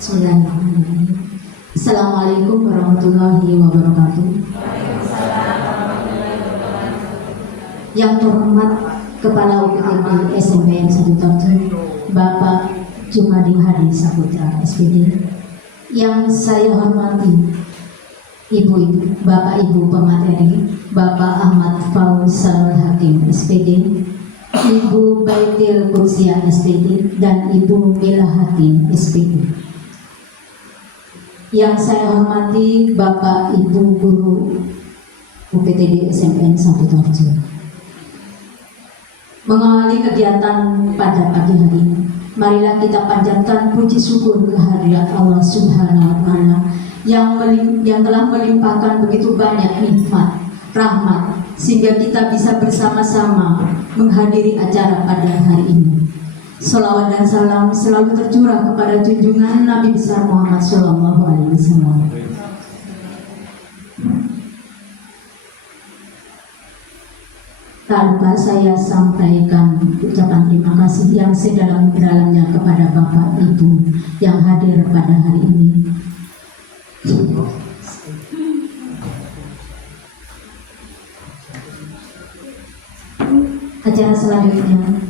Bismillahirrahmanirrahim. Assalamualaikum warahmatullahi wabarakatuh. Yang terhormat Kepala UPTD SMPN 1 Tarjo, Bapak Jumadi Hadi Saputra SPD. Yang saya hormati Ibu-ibu, Bapak Ibu pemateri, Bapak Ahmad Fauzal Hakim SPD, Ibu Baitil Kursia SPD, dan Ibu Mila Hakim SPD. Yang saya hormati Bapak Ibu Guru UPTD SMPN 1 Tarjo. Mengawali kegiatan pada pagi hari ini, marilah kita panjatkan puji syukur kehadirat Allah Subhanahu wa Ta'ala yang telah melimpahkan begitu banyak nikmat, rahmat, sehingga kita bisa bersama-sama menghadiri acara pada hari ini. Salawat dan salam selalu tercurah kepada junjungan Nabi besar Muhammad Shallallahu Alaihi Wasallam. Tak lupa saya sampaikan ucapan terima kasih yang sedalam-dalamnya kepada Bapak Ibu yang hadir pada hari ini. Acara selanjutnya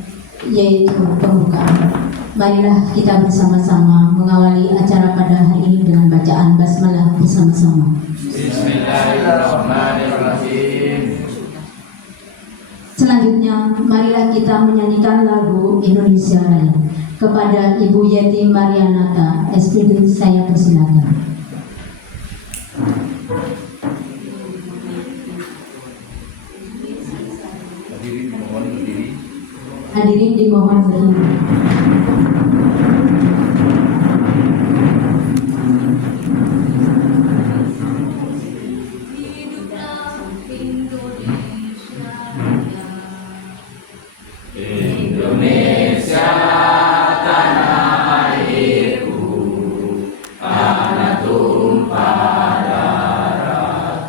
yaitu pembukaan. Marilah kita bersama-sama mengawali acara pada hari ini dengan bacaan basmalah bersama-sama. Bismillahirrahmanirrahim. Selanjutnya, marilah kita menyanyikan lagu Indonesia Raya. Kepada Ibu Yeti Marianata SPD, saya persilakan. Hadirin dimohon berdiri. Indonesia tanah airku, tanah tumpah darah.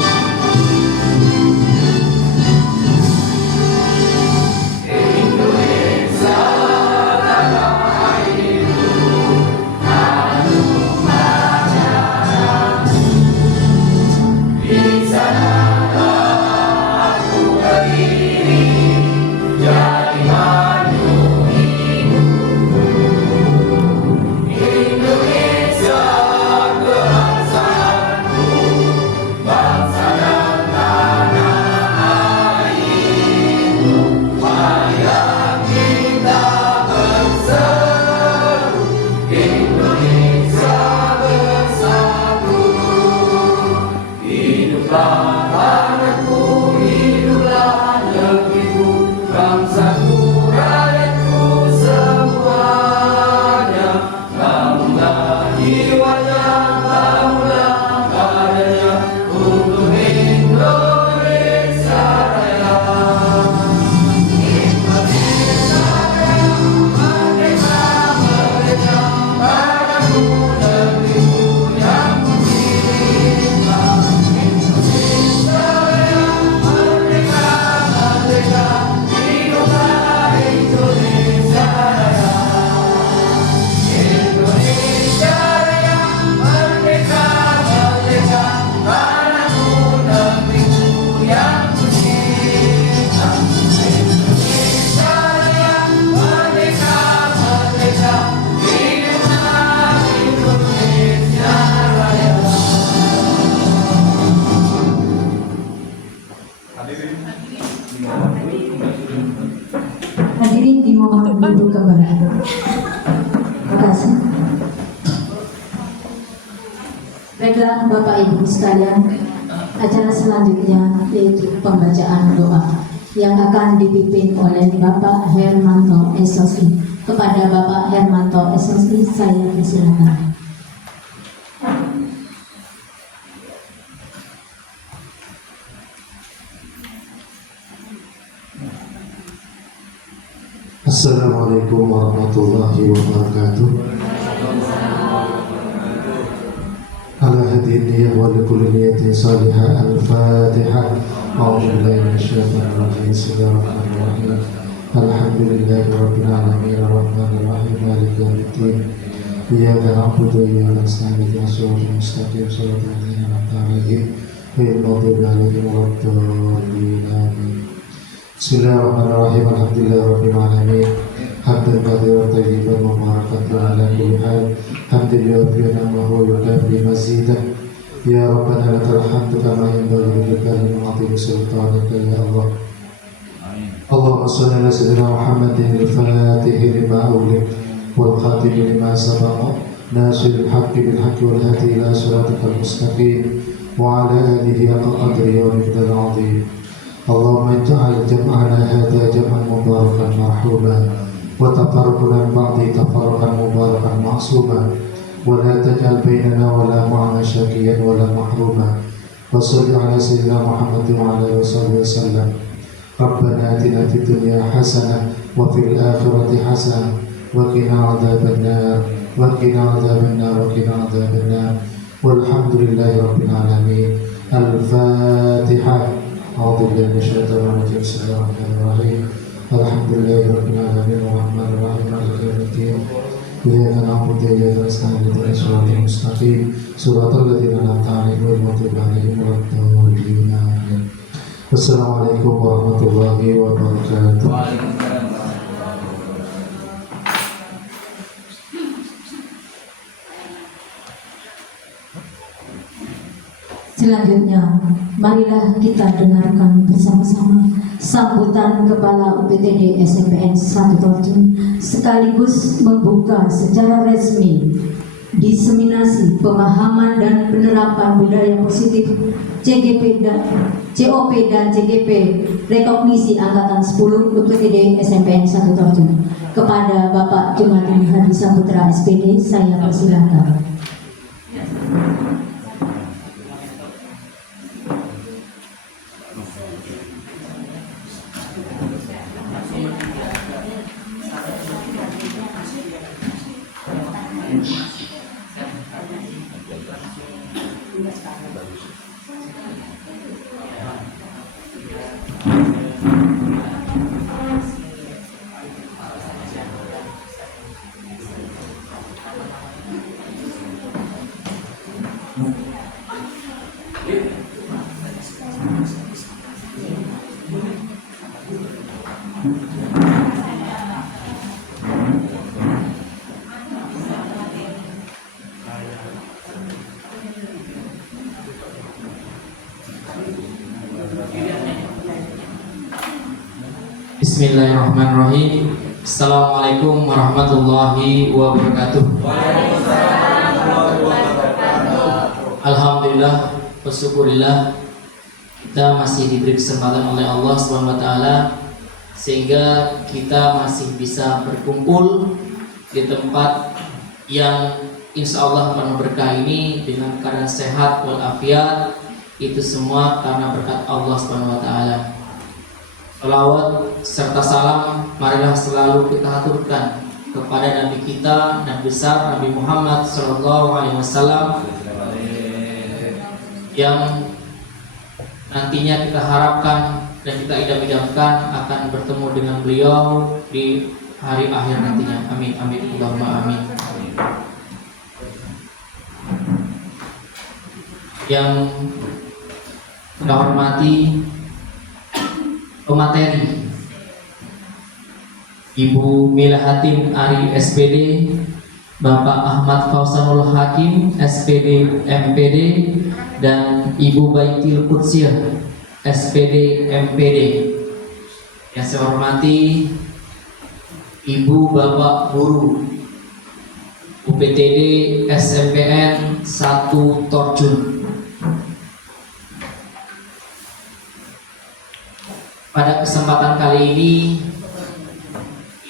Indonesia tanah airku, tanah tumpah darah. Di sanalah aku berdiri, jadi maju hidupku. Indonesia bangsaku, bangsa dan tanah airku. Marilah kita berseru, Indonesia bersatu. Hiduplah tanahku, hiduplah negeriku, bangsaku, rakyatku semuanya. Bangunlah jiwanya, bangunlah badannya untuk Indonesia Raya. Indonesia Raya, merdeka, merdeka, tanahku, negeriku yang kucinta. Indonesia Raya, merdeka, merdeka, hiduplah Indonesia Raya. Indonesia Raya, merdeka, merdeka, tanahku, negeriku yang kucinta. Indonesia Raya, merdeka, merdeka, hiduplah Indonesia Raya. Hadirin dimohon duduk kembali. Terima kasih. Baiklah Bapak Ibu sekalian, acara selanjutnya yaitu pembacaan doa yang akan dipimpin oleh Bapak Hermanto SOSI. Kepada Bapak Hermanto SOSI, saya persilakan. Assalamualaikum warahmatullahi wabarakatuh. Ala hadhihi niyyah wa likulli niyatin salihah. Al-Fatihah. A'udzu billahi minasyaitonir rajim. Bismillahirrahmanirrahim. Alhamdulillahirabbil alamin arrahmanir rahim maliki yaumiddin. إياك نعبد وإياك نستعين اهدنا الصراط المستقيم صراط الذين أنعمت عليهم غير المغضوب عليهم ولا الضالين آمين. بسم الله الرحمن الرحيم. الحمد لله رب العالمين حمدا كثيرا طيبا مباركا على كل حال حمدا يوفي نعمه ويكافئ مزيدا. يا ربنا لك الحمد كما ينبغي لجلال وعظيم سلطانك يا الله. اللهم صل على سيدنا محمد الفاتح لما أغلق والخاتم لما سبق ناصر الحق بالحق والهدي إلى صراطك المستقيم وعلى آله حق قدره ومقدار العظيم. اللهم اجعل جمعنا هذا جمعا مباركا مرحوما وتفرقنا من بعده تفرقا مباركا معصوما ولا تجعل بيننا ولا معنا شقيا ولا محروما. وصل على سيدنا محمد وعلى اله وصحبه وسلم. ربنا اتنا في الدنيا حسنه وفي الاخره حسنه وقنا عذاب النار وقنا عذاب النار وقنا عذاب النار والحمد لله رب العالمين. الفاتحه. أعوذ بالله من الشيطان الرجيم. بسم الله الرحمن الرحيم. الحمد لله رب العالمين الرحمن الرحيم مالك يوم الدين. إياك نعبد وإياك نستعين اهدنا الصراط المستقيم صراط الذين أنعمت عليهم غير المغضوب عليهم ولا الضالين آمين. السلام عليكم ورحمة الله وبركاته. Selanjutnya, marilah kita dengarkan bersama-sama sambutan Kepala UPTD SMPN 1 Torjun sekaligus membuka secara resmi diseminasi pemahaman dan penerapan budaya positif CGP dan COP dan CGP rekognisi Angkatan 10 UPTD SMPN 1 Torjun. Kepada Bapak Jumadin Hadi Saputra SPD, saya persilakan. Bismillahirrahmanirrahim. Assalamualaikum warahmatullahi wabarakatuh. Alhamdulillah, bersyukurillah kita masih diberi kesempatan oleh Allah SWT sehingga kita masih bisa berkumpul di tempat yang insya Allah penuh berkah ini dengan keadaan sehat walafiat. Itu semua karena berkat Allah SWT. Salawat serta salam marilah selalu kita aturkan kepada Nabi kita, Nabi besar Nabi Muhammad SAW yang nantinya kita harapkan dan kita idam-idamkan akan bertemu dengan beliau di hari akhir nantinya. Amin amin Allahumma amin. Yang kita hormati pemateri Ibu Milahatin Ari SPD, Bapak Ahmad Fausanul Hakim SPD MPD, dan Ibu Baitil Qudsiyah SPD MPD. Yang saya hormati Ibu Bapak Guru UPTD SMPN 1 Torjun. Pada kesempatan kali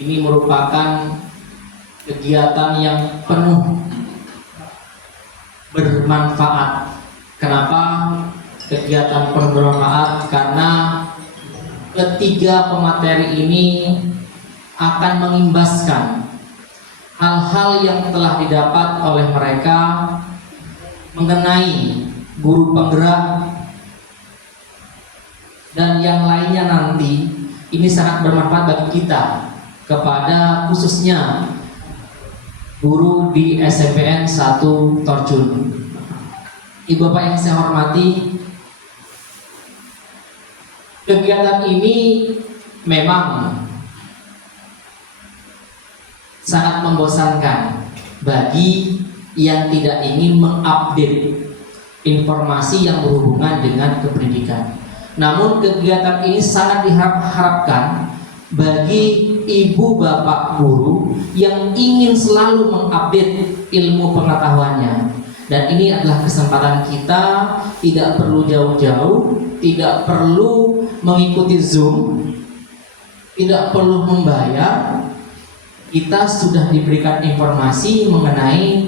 ini merupakan kegiatan yang penuh bermanfaat. Kenapa kegiatan penuh bermanfaat? Karena ketiga pemateri ini akan mengimbaskan hal-hal yang telah didapat oleh mereka mengenai guru penggerak dan yang lainnya nanti. Ini sangat bermanfaat bagi kita, kepada khususnya guru di SMPN 1 Torjun. Ibu Bapak yang saya hormati, kegiatan ini memang sangat membosankan bagi yang tidak ingin mengupdate informasi yang berhubungan dengan kependidikan. Namun kegiatan ini sangat diharapkan bagi ibu bapak guru yang ingin selalu mengupdate ilmu pengetahuannya. Dan ini adalah kesempatan kita, tidak perlu jauh-jauh, tidak perlu mengikuti Zoom, tidak perlu membayar. Kita sudah diberikan informasi mengenai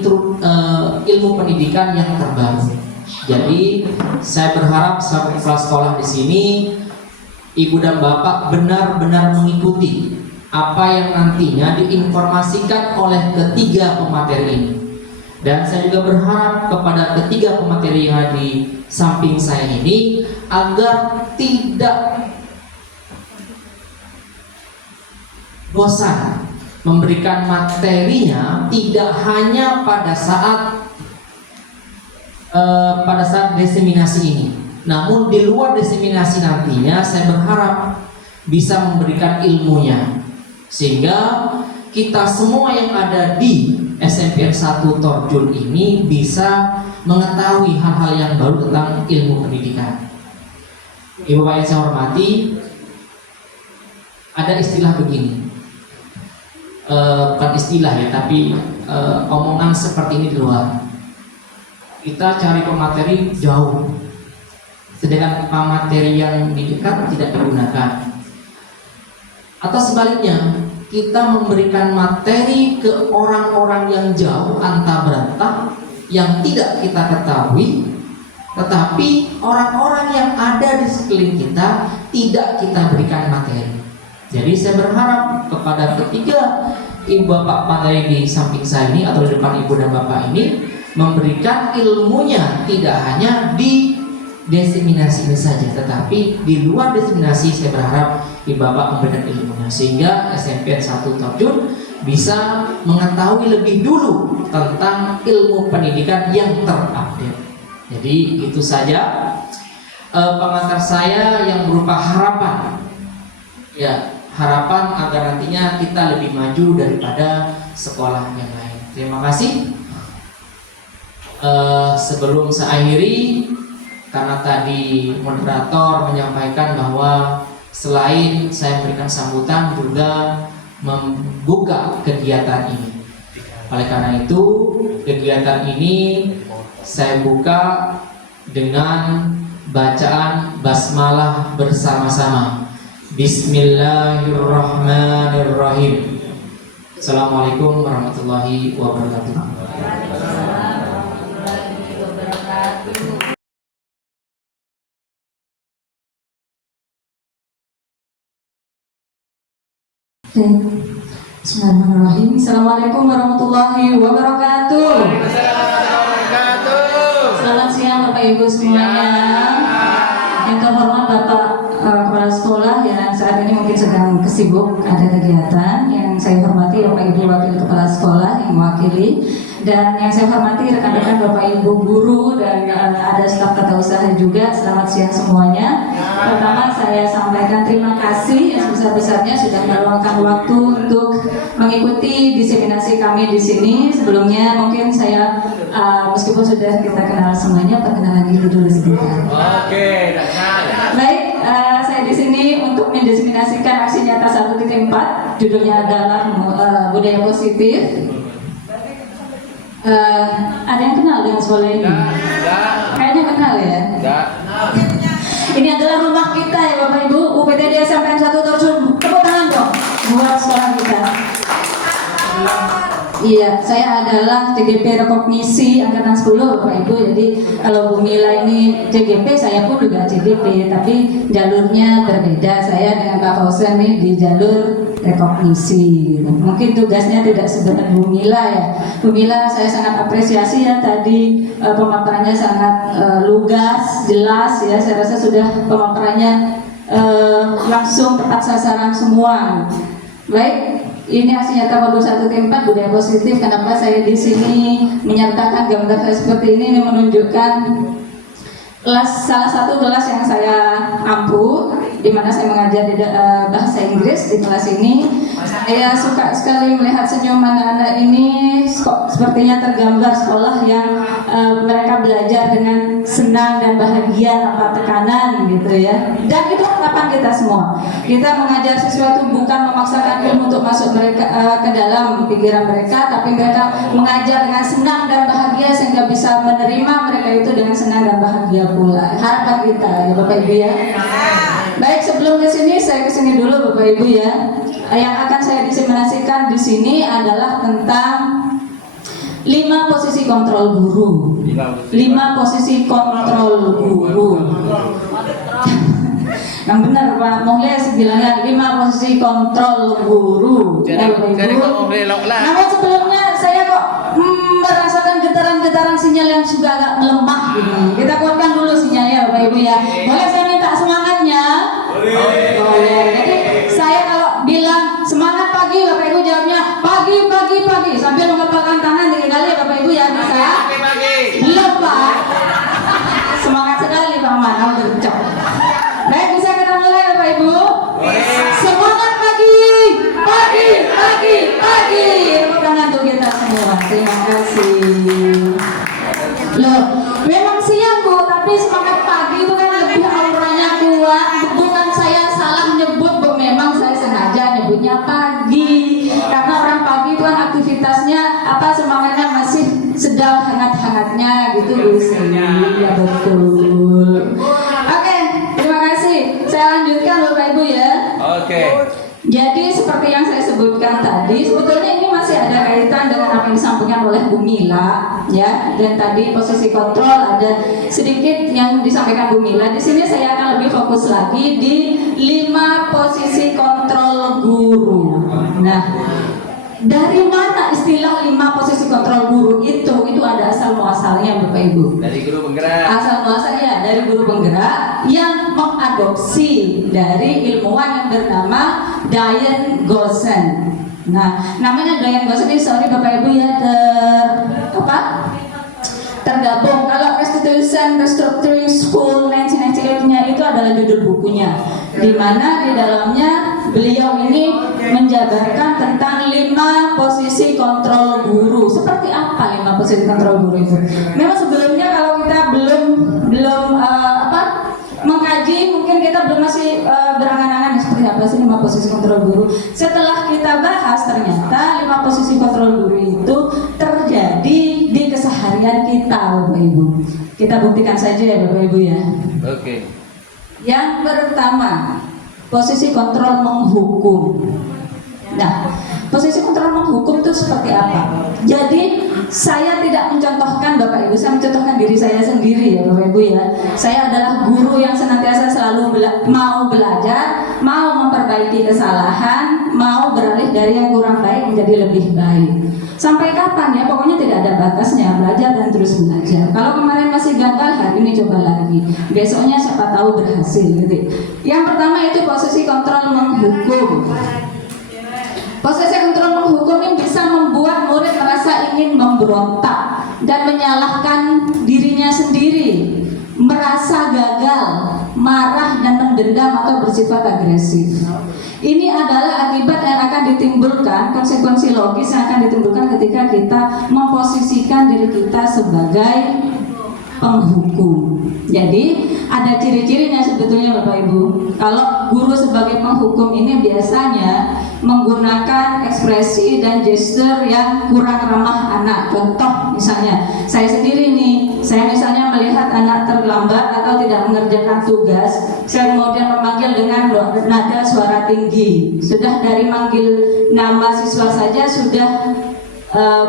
ilmu pendidikan yang terbaru. Jadi saya berharap selaku kepala sekolah di sini, ibu dan bapak benar-benar mengikuti apa yang nantinya diinformasikan oleh ketiga pemateri ini. Dan saya juga berharap kepada ketiga pemateri yang ada di samping saya ini agar tidak bosan memberikan materinya, tidak hanya pada saat diseminasi ini, namun di luar diseminasi nantinya saya berharap bisa memberikan ilmunya, sehingga kita semua yang ada di SMPN 1 Torjun ini bisa mengetahui hal-hal yang baru tentang ilmu pendidikan. Ibu bapak yang saya hormati, ada istilah begini, bukan istilah ya, tapi omongan seperti ini di luar. Kita cari pemateri jauh, sedangkan pemateri yang di dekat tidak digunakan. Atau sebaliknya, kita memberikan materi ke orang-orang yang jauh antah berantah yang tidak kita ketahui, tetapi orang-orang yang ada di sekeliling kita tidak kita berikan materi. Jadi saya berharap kepada ketiga ibu bapak materi di samping saya ini atau di depan ibu dan bapak ini memberikan ilmunya tidak hanya di diseminasi ini saja, tetapi di luar diseminasi saya berharap ibu bapak memberikan ilmunya sehingga SMPN 1 Torjun bisa mengetahui lebih dulu tentang ilmu pendidikan yang terupdate. Jadi itu saja pengantar saya yang berupa harapan, ya, harapan agar nantinya kita lebih maju daripada sekolah yang lain. Terima kasih. Sebelum saya akhiri, karena tadi moderator menyampaikan bahwa selain saya memberikan sambutan juga membuka kegiatan ini. Oleh karena itu, kegiatan ini saya buka dengan bacaan basmalah bersama-sama. Bismillahirrahmanirrahim. Assalamualaikum warahmatullahi wabarakatuh. Bismillahirrahmanirrahim. Assalamualaikum warahmatullahi wabarakatuh. Selamat siang Bapak Ibu semuanya. Yang terhormat Bapak Kepala Sekolah yang saat ini mungkin sedang kesibuk ada kegiatan. Yang saya hormati Bapak Ibu Wakil Kepala Sekolah yang mewakili, dan yang saya hormati rekan-rekan Bapak Ibu guru dan ada staf tata usaha juga. Selamat siang semuanya. Pertama saya sampaikan terima kasih yang sebesar-besarnya sudah meluangkan waktu untuk mengikuti diseminasi kami di sini. Sebelumnya mungkin saya meskipun sudah kita kenal semuanya, perkenalan diri dulu sebentar. Oke, Baik, saya di sini untuk mendiseminasikan aksi nyata 1.4. Judulnya adalah budaya positif. Ada yang kenal dengan sekolah ini? Kayaknya kenal ya. Ini adalah rumah kita ya Bapak Ibu, UPTD SMPN 1 Torjun. Tepuk tangan dong buat sekolah kita. Iya, saya adalah TGP Rekognisi Angkatan 10 Bapak Ibu. Jadi kalau Bu Mila ini TGP, saya pun juga TGP, tapi jalurnya berbeda. Saya dengan Pak Fauzan nih di jalur rekognisi gitu. Mungkin tugasnya tidak seberat Bu Mila ya. Bu Mila saya sangat apresiasi ya, tadi pemaparannya sangat lugas, jelas ya. Saya rasa sudah pemaparannya langsung tepat sasaran semua. Baik, Ini aksi nyata modul 1T4 budaya positif. Kenapa saya di sini menyertakan gambar saya seperti ini menunjukkan salah satu kelas yang saya ampu, di mana saya mengajar di bahasa Inggris di kelas ini. Saya suka sekali melihat senyum anak-anak ini, sepertinya tergambar sekolah yang mereka belajar dengan senang dan bahagia tanpa tekanan gitu ya. Dan itu harapan kita semua. Kita mengajar sesuatu bukan memaksakan ilmu untuk masuk mereka ke dalam pikiran mereka, tapi mereka mengajar dengan senang dan bahagia sehingga bisa menerima mereka itu dengan senang dan bahagia pula. Harapan kita ya Bapak Ibu ya. Baik, sebelum ke sini saya ke sini dulu Bapak Ibu ya. Yang akan saya diseminasikan di sini adalah tentang 5 posisi kontrol guru. 5 posisi kontrol guru. Yang benar Pak Muhlis bilangnya 5 posisi kontrol guru. Namun sebelumnya saya kok merasakan getaran-getaran sinyal yang juga agak melemah gitu. Kita kuatkan dulu sinyalnya Bapak Ibu ya. Boleh saya minta semangatnya? Boleh. Jadi saya kalau bilang semangat pagi, Bapak Ibu jawabnya pagi, pagi, pagi sambil mengepalkan tangan 3 kali ya Bapak Ibu ya, bisa? Belum Pak. Semangat sekali Pak Manau gercok. Baik, bisa kita mulai Bapak Ibu? Semangat pagi, pagi, pagi, pagi. Tepuk tangan untuk kita semua. Terima kasih. Loh, memang siang Bu, tapi semangat pagi itu kan lebih auranya kuat. Bukan saya salah nyebut Bu, memang saya sengaja nyebutnya pagi. Karena orang pagi itu kan aktivitasnya semangatnya masih sedang hangat-hangatnya gitu Bu. Ya betul. Oke, terima kasih. Saya lanjutkan Bapak Ibu ya. Oke. Jadi seperti yang saya sebutkan tadi, sebetulnya ini masih ada kaitan dengan apa yang disampaikan oleh Bu Mila, ya. Dan tadi posisi kontrol ada sedikit yang disampaikan Bu Mila. Di sini saya akan lebih fokus lagi di 5 posisi kontrol guru. Nah, dari mana istilah 5 posisi kontrol guru itu? Itu ada asal muasalnya Bapak Ibu. Dari guru penggerak. Asal muasalnya dari guru penggerak yang mengadopsi dari ilmuwan yang bernama Diane Gossen. Nah, namanya Diane Gossen ini sorry Bapak Ibu ya tergabung. Kalau Restitution Restructuring School 1998-nya itu adalah judul bukunya, di mana di dalamnya beliau ini menjabarkan tentang 5 posisi kontrol guru. Seperti apa 5 posisi kontrol guru itu? Memang sebelumnya kalau kita belum mengkaji, mungkin kita belum masih berangan-angan seperti apa sih 5 posisi kontrol guru. Setelah kita bahas, ternyata 5 posisi kontrol guru itu terjadi di keseharian kita Bapak Ibu. Kita buktikan saja ya Bapak Ibu ya. Oke. Yang pertama, posisi kontrol menghukum. Nah, posisi kontrol menghukum itu seperti apa? Jadi saya tidak mencontohkan Bapak Ibu, saya mencontohkan diri saya sendiri ya Bapak Ibu ya. Saya adalah guru yang senantiasa selalu mau belajar, mau memperbaiki kesalahan, mau beralih dari yang kurang baik menjadi lebih baik. Sampai kapan ya? Pokoknya tidak ada batasnya, belajar dan terus belajar. Kalau kemarin masih gagal, hari ini coba lagi. Besoknya siapa tahu berhasil gitu. Yang pertama itu posisi kontrol menghukum. Posisi kontrol menghukum ini bisa membuat murid merasa ingin memberontak dan menyalahkan dirinya sendiri, merasa gagal, marah dan mendendam atau bersifat agresif. Ini adalah akibat yang akan ditimbulkan, konsekuensi logis yang akan ditimbulkan ketika kita memposisikan diri kita sebagai penghukum. Jadi ada ciri-cirinya sebetulnya Bapak Ibu. Kalau guru sebagai penghukum ini biasanya menggunakan ekspresi dan gestur yang kurang ramah anak. Contoh misalnya, saya sendiri nih, saya misalnya melihat anak terlambat atau tidak mengerjakan tugas, saya kemudian memanggil dengan nada suara tinggi. Sudah dari manggil nama siswa saja sudah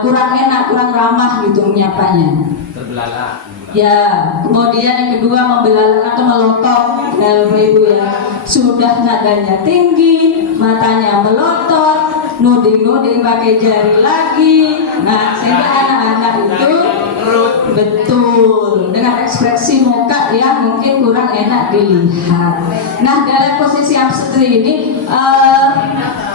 kurang enak, kurang ramah gitu menyapanya. Terbelalak. Ya, kemudian yang kedua membelalak atau melotot, ya Bapak Ibu ya. Sudah nadanya tinggi, matanya melotot, nuding-nuding pakai jari lagi. Nah, sehingga anak-anak itu betul dengan ekspresi muka yang mungkin kurang enak dilihat. Nah, dalam posisi yang seperti ini,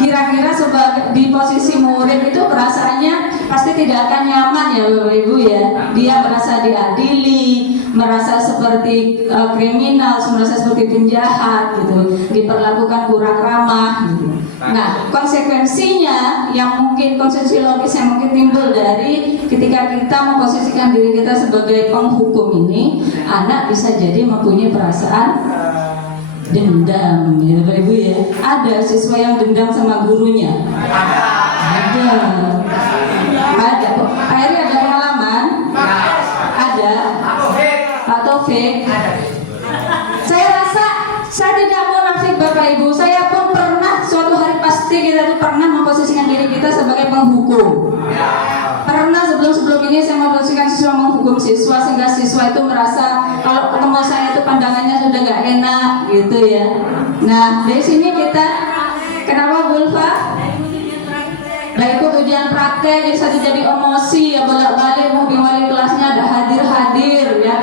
kira-kira sebagai di posisi murid itu perasaannya pasti tidak akan nyaman ya Bapak Ibu ya. Dia merasa diadili, merasa seperti kriminal, merasa seperti penjahat gitu, diperlakukan kurang ramah gitu. Nah, konsekuensinya yang mungkin konsekuensi logis yang mungkin timbul dari ketika kita memposisikan diri kita sebagai penghukum ini, anak bisa jadi mempunyai perasaan dendam ya Bapak Ibu ya. Ada siswa yang dendam sama gurunya. Ada. Pak Eri ada pengalaman? Ada. Pak Taufik? Saya rasa saya tidak munafik Bapak Ibu. Saya pun pernah suatu hari pasti kita tuh pernah memposisikan diri kita sebagai penghukum. Pernah sebelum ini saya memposisikan siswa menghukum siswa sehingga siswa itu merasa kalau ketemu saya itu pandangannya sudah gak enak gitu ya. Nah dari sini kita kenapa Bulfa? Nah ikut ujian praktek jadi emosi ya, bolak-balik mungkin wali kelasnya ada hadir ya.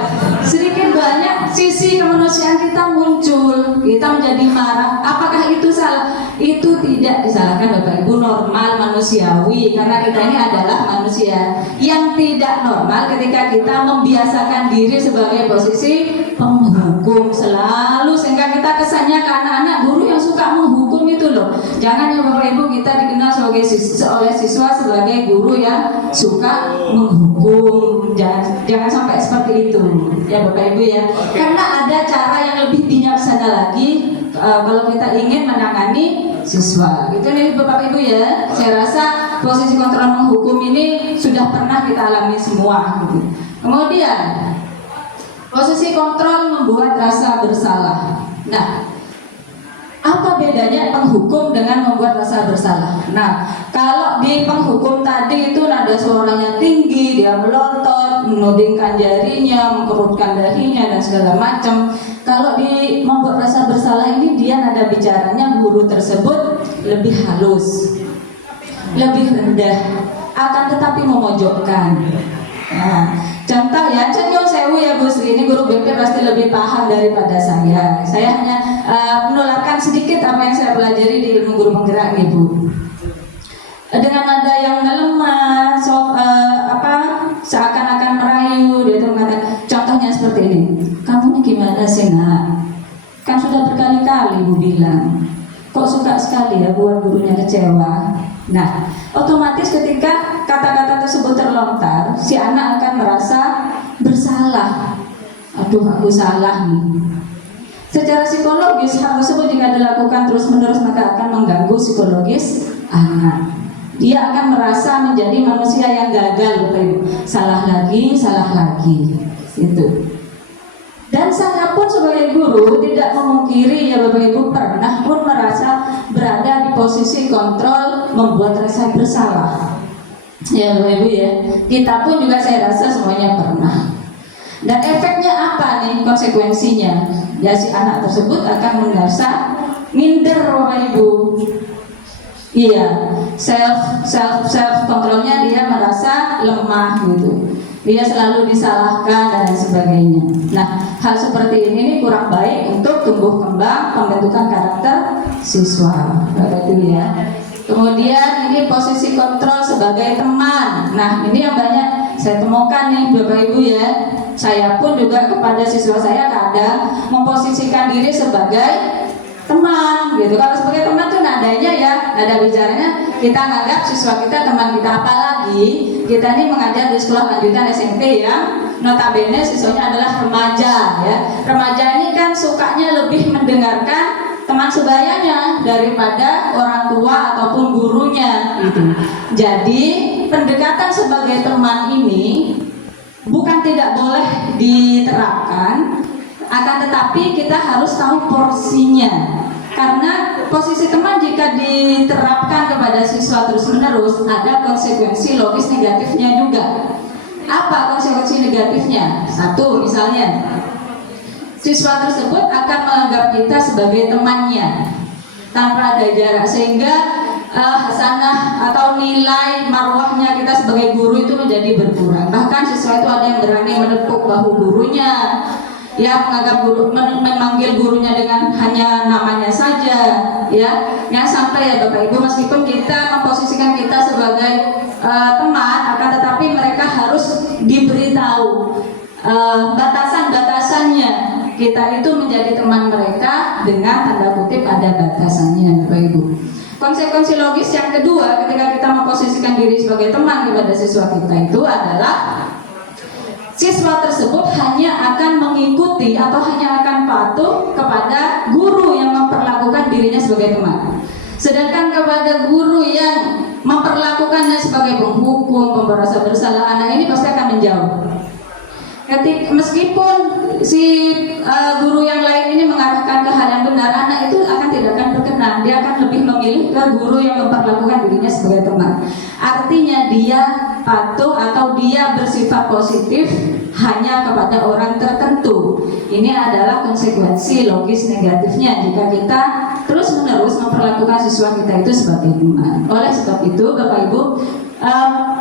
Sedikit banyak sisi kemanusiaan kita muncul, kita menjadi marah. Apakah itu salah? Itu tidak disalahkan Bapak Ibu, normal manusiawi karena kita ini adalah manusia. Yang tidak normal ketika kita membiasakan diri sebagai posisi penghukum selalu sehingga kita kesannya ke anak-anak guru yang suka menghukum itu loh. Jangan ya Bapak Ibu kita dikenal sebagai oleh siswa sebagai guru yang suka menghukum. Jangan sampai seperti itu ya Bapak Ibu ya. Karena ada cara yang lebih bijaksana lagi kalau kita ingin menangani siswa. Itu nih Bapak Ibu ya. Saya rasa posisi kontrol menghukum ini sudah pernah kita alami semua gitu. Kemudian posisi kontrol membuat rasa bersalah. Nah, apa bedanya penghukum dengan membuat rasa bersalah? Nah, kalau di penghukum tadi itu nada suaranya tinggi, dia melotot, menudingkan jarinya, mengkerutkan dahinya dan segala macam. Kalau di membuat rasa bersalah ini dia nada bicaranya guru tersebut lebih halus, lebih rendah, akan tetapi memojokkan. Nah, contoh ya, Cenyo Sewu ya Bu Sri, ini guru BP pasti lebih paham daripada saya. Saya hanya menularkan sedikit apa yang saya pelajari di ilmu guru penggerak nih Bu. Dengan nada yang melemah, seakan-akan merayu, dia itu mengatakan, contohnya seperti ini. Kamu ini gimana sih nak? Kan sudah berkali-kali Bu bilang, kok suka sekali ya buat gurunya kecewa. Nah, otomatis ketika kata-kata tersebut terlontar, si anak akan merasa bersalah. Aduh, aku salah nih. Secara psikologis, hal tersebut jika dilakukan terus-menerus maka akan mengganggu psikologis anak. Dia akan merasa menjadi manusia yang gagal, salah lagi, itu. Dan saya pun sebagai guru tidak memungkiri ya Bapak Ibu pernah pun merasa berada di posisi kontrol membuat rasa bersalah. Ya Bapak Ibu ya, kita pun juga saya rasa semuanya pernah. Dan efeknya apa nih konsekuensinya? Ya si anak tersebut akan merasa minder Bapak Ibu. Iya, self kontrolnya dia merasa lemah gitu. Dia selalu disalahkan dan lain sebagainya. Nah, hal seperti ini kurang baik untuk tumbuh kembang pembentukan karakter siswa. Bapak Ibu ya. Kemudian ini posisi kontrol sebagai teman. Nah, ini yang banyak saya temukan nih Bapak Ibu ya. Saya pun juga kepada siswa saya kadang memposisikan diri sebagai teman gitu. Kalau sebagai teman tuh nadanya ya, nada bicaranya kita anggap siswa kita teman kita. Apalagi kita ini mengajar di sekolah lanjutan SMP yang notabene siswanya adalah remaja ya. Remaja ini kan sukanya lebih mendengarkan teman sebayanya daripada orang tua ataupun gurunya gitu. Jadi pendekatan sebagai teman ini bukan tidak boleh diterapkan, akan tetapi kita harus tahu porsinya. Karena posisi teman jika diterapkan kepada siswa terus-menerus ada konsekuensi logis negatifnya juga. Apa konsekuensi negatifnya? Satu, misalnya siswa tersebut akan menganggap kita sebagai temannya tanpa ada jarak, sehingga hasanah atau nilai marwahnya kita sebagai guru itu menjadi berkurang. Bahkan siswa itu ada yang berani menepuk bahu gurunya, ya menganggap guru, memanggil gurunya dengan hanya namanya saja, ya. Jangan sampai ya Bapak Ibu, meskipun kita memposisikan kita sebagai teman, akan tetapi mereka harus diberitahu batasan-batasannya. Kita itu menjadi teman mereka dengan tanda kutip ada batasannya, Bapak Ibu. Konsekuensi logis yang kedua ketika kita memposisikan diri sebagai teman kepada siswa kita itu adalah siswa tersebut hanya akan mengikuti atau hanya akan patuh kepada guru yang memperlakukan dirinya sebagai teman. Sedangkan kepada guru yang memperlakukannya sebagai penghukum, pemberasa bersalah, anak ini pasti akan menjauh. Meskipun si guru yang lain ini mengarahkan ke hal yang benar, anak itu tidak akan berkenan. Dia akan lebih memilih ke guru yang memperlakukan dirinya sebagai teman. Artinya dia patuh atau dia bersifat positif hanya kepada orang tertentu. Ini adalah konsekuensi logis negatifnya jika kita terus-menerus memperlakukan siswa kita itu sebagai teman. Oleh sebab itu, Bapak Ibu,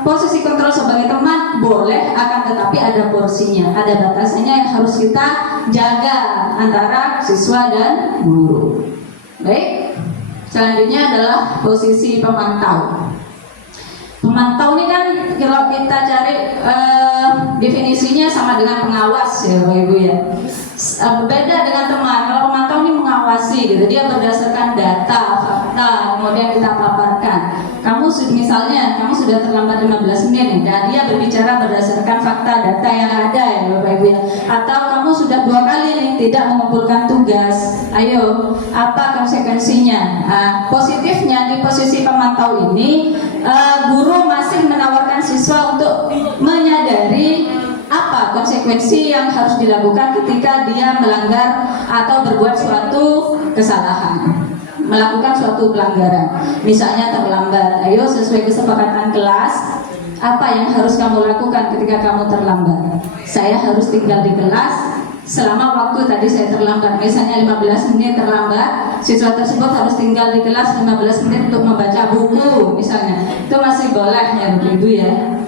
posisi kontrol sebagai teman boleh, akan tetapi ada porsinya, ada batasannya yang harus kita jaga antara siswa dan guru. Baik, selanjutnya adalah posisi pemantau. Pemantau ini kan kalau kita cari definisinya sama dengan pengawas ya Bapak Ibu ya. Beda dengan teman. Kalau pemantau ini mengawasi gitu, dia berdasarkan data, fakta, kemudian kita paparkan. Kamu misalnya kamu sudah terlambat 15 menit dan dia berbicara berdasarkan fakta data yang ada ya Bapak Ibu ya. Atau kamu sudah 2 kali nih tidak mengumpulkan tugas. Ayo, apa konsekuensinya? Positifnya di posisi pemantau ini guru masih menawarkan siswa untuk menyadari apa konsekuensi yang harus dilakukan ketika dia melanggar atau berbuat suatu kesalahan, melakukan suatu pelanggaran, misalnya terlambat. Ayo, sesuai kesepakatan kelas, apa yang harus kamu lakukan ketika kamu terlambat? Saya harus tinggal di kelas selama waktu tadi saya terlambat, misalnya 15 menit terlambat, siswa tersebut harus tinggal di kelas 15 menit untuk membaca buku misalnya. Itu masih boleh ya Ibu ya.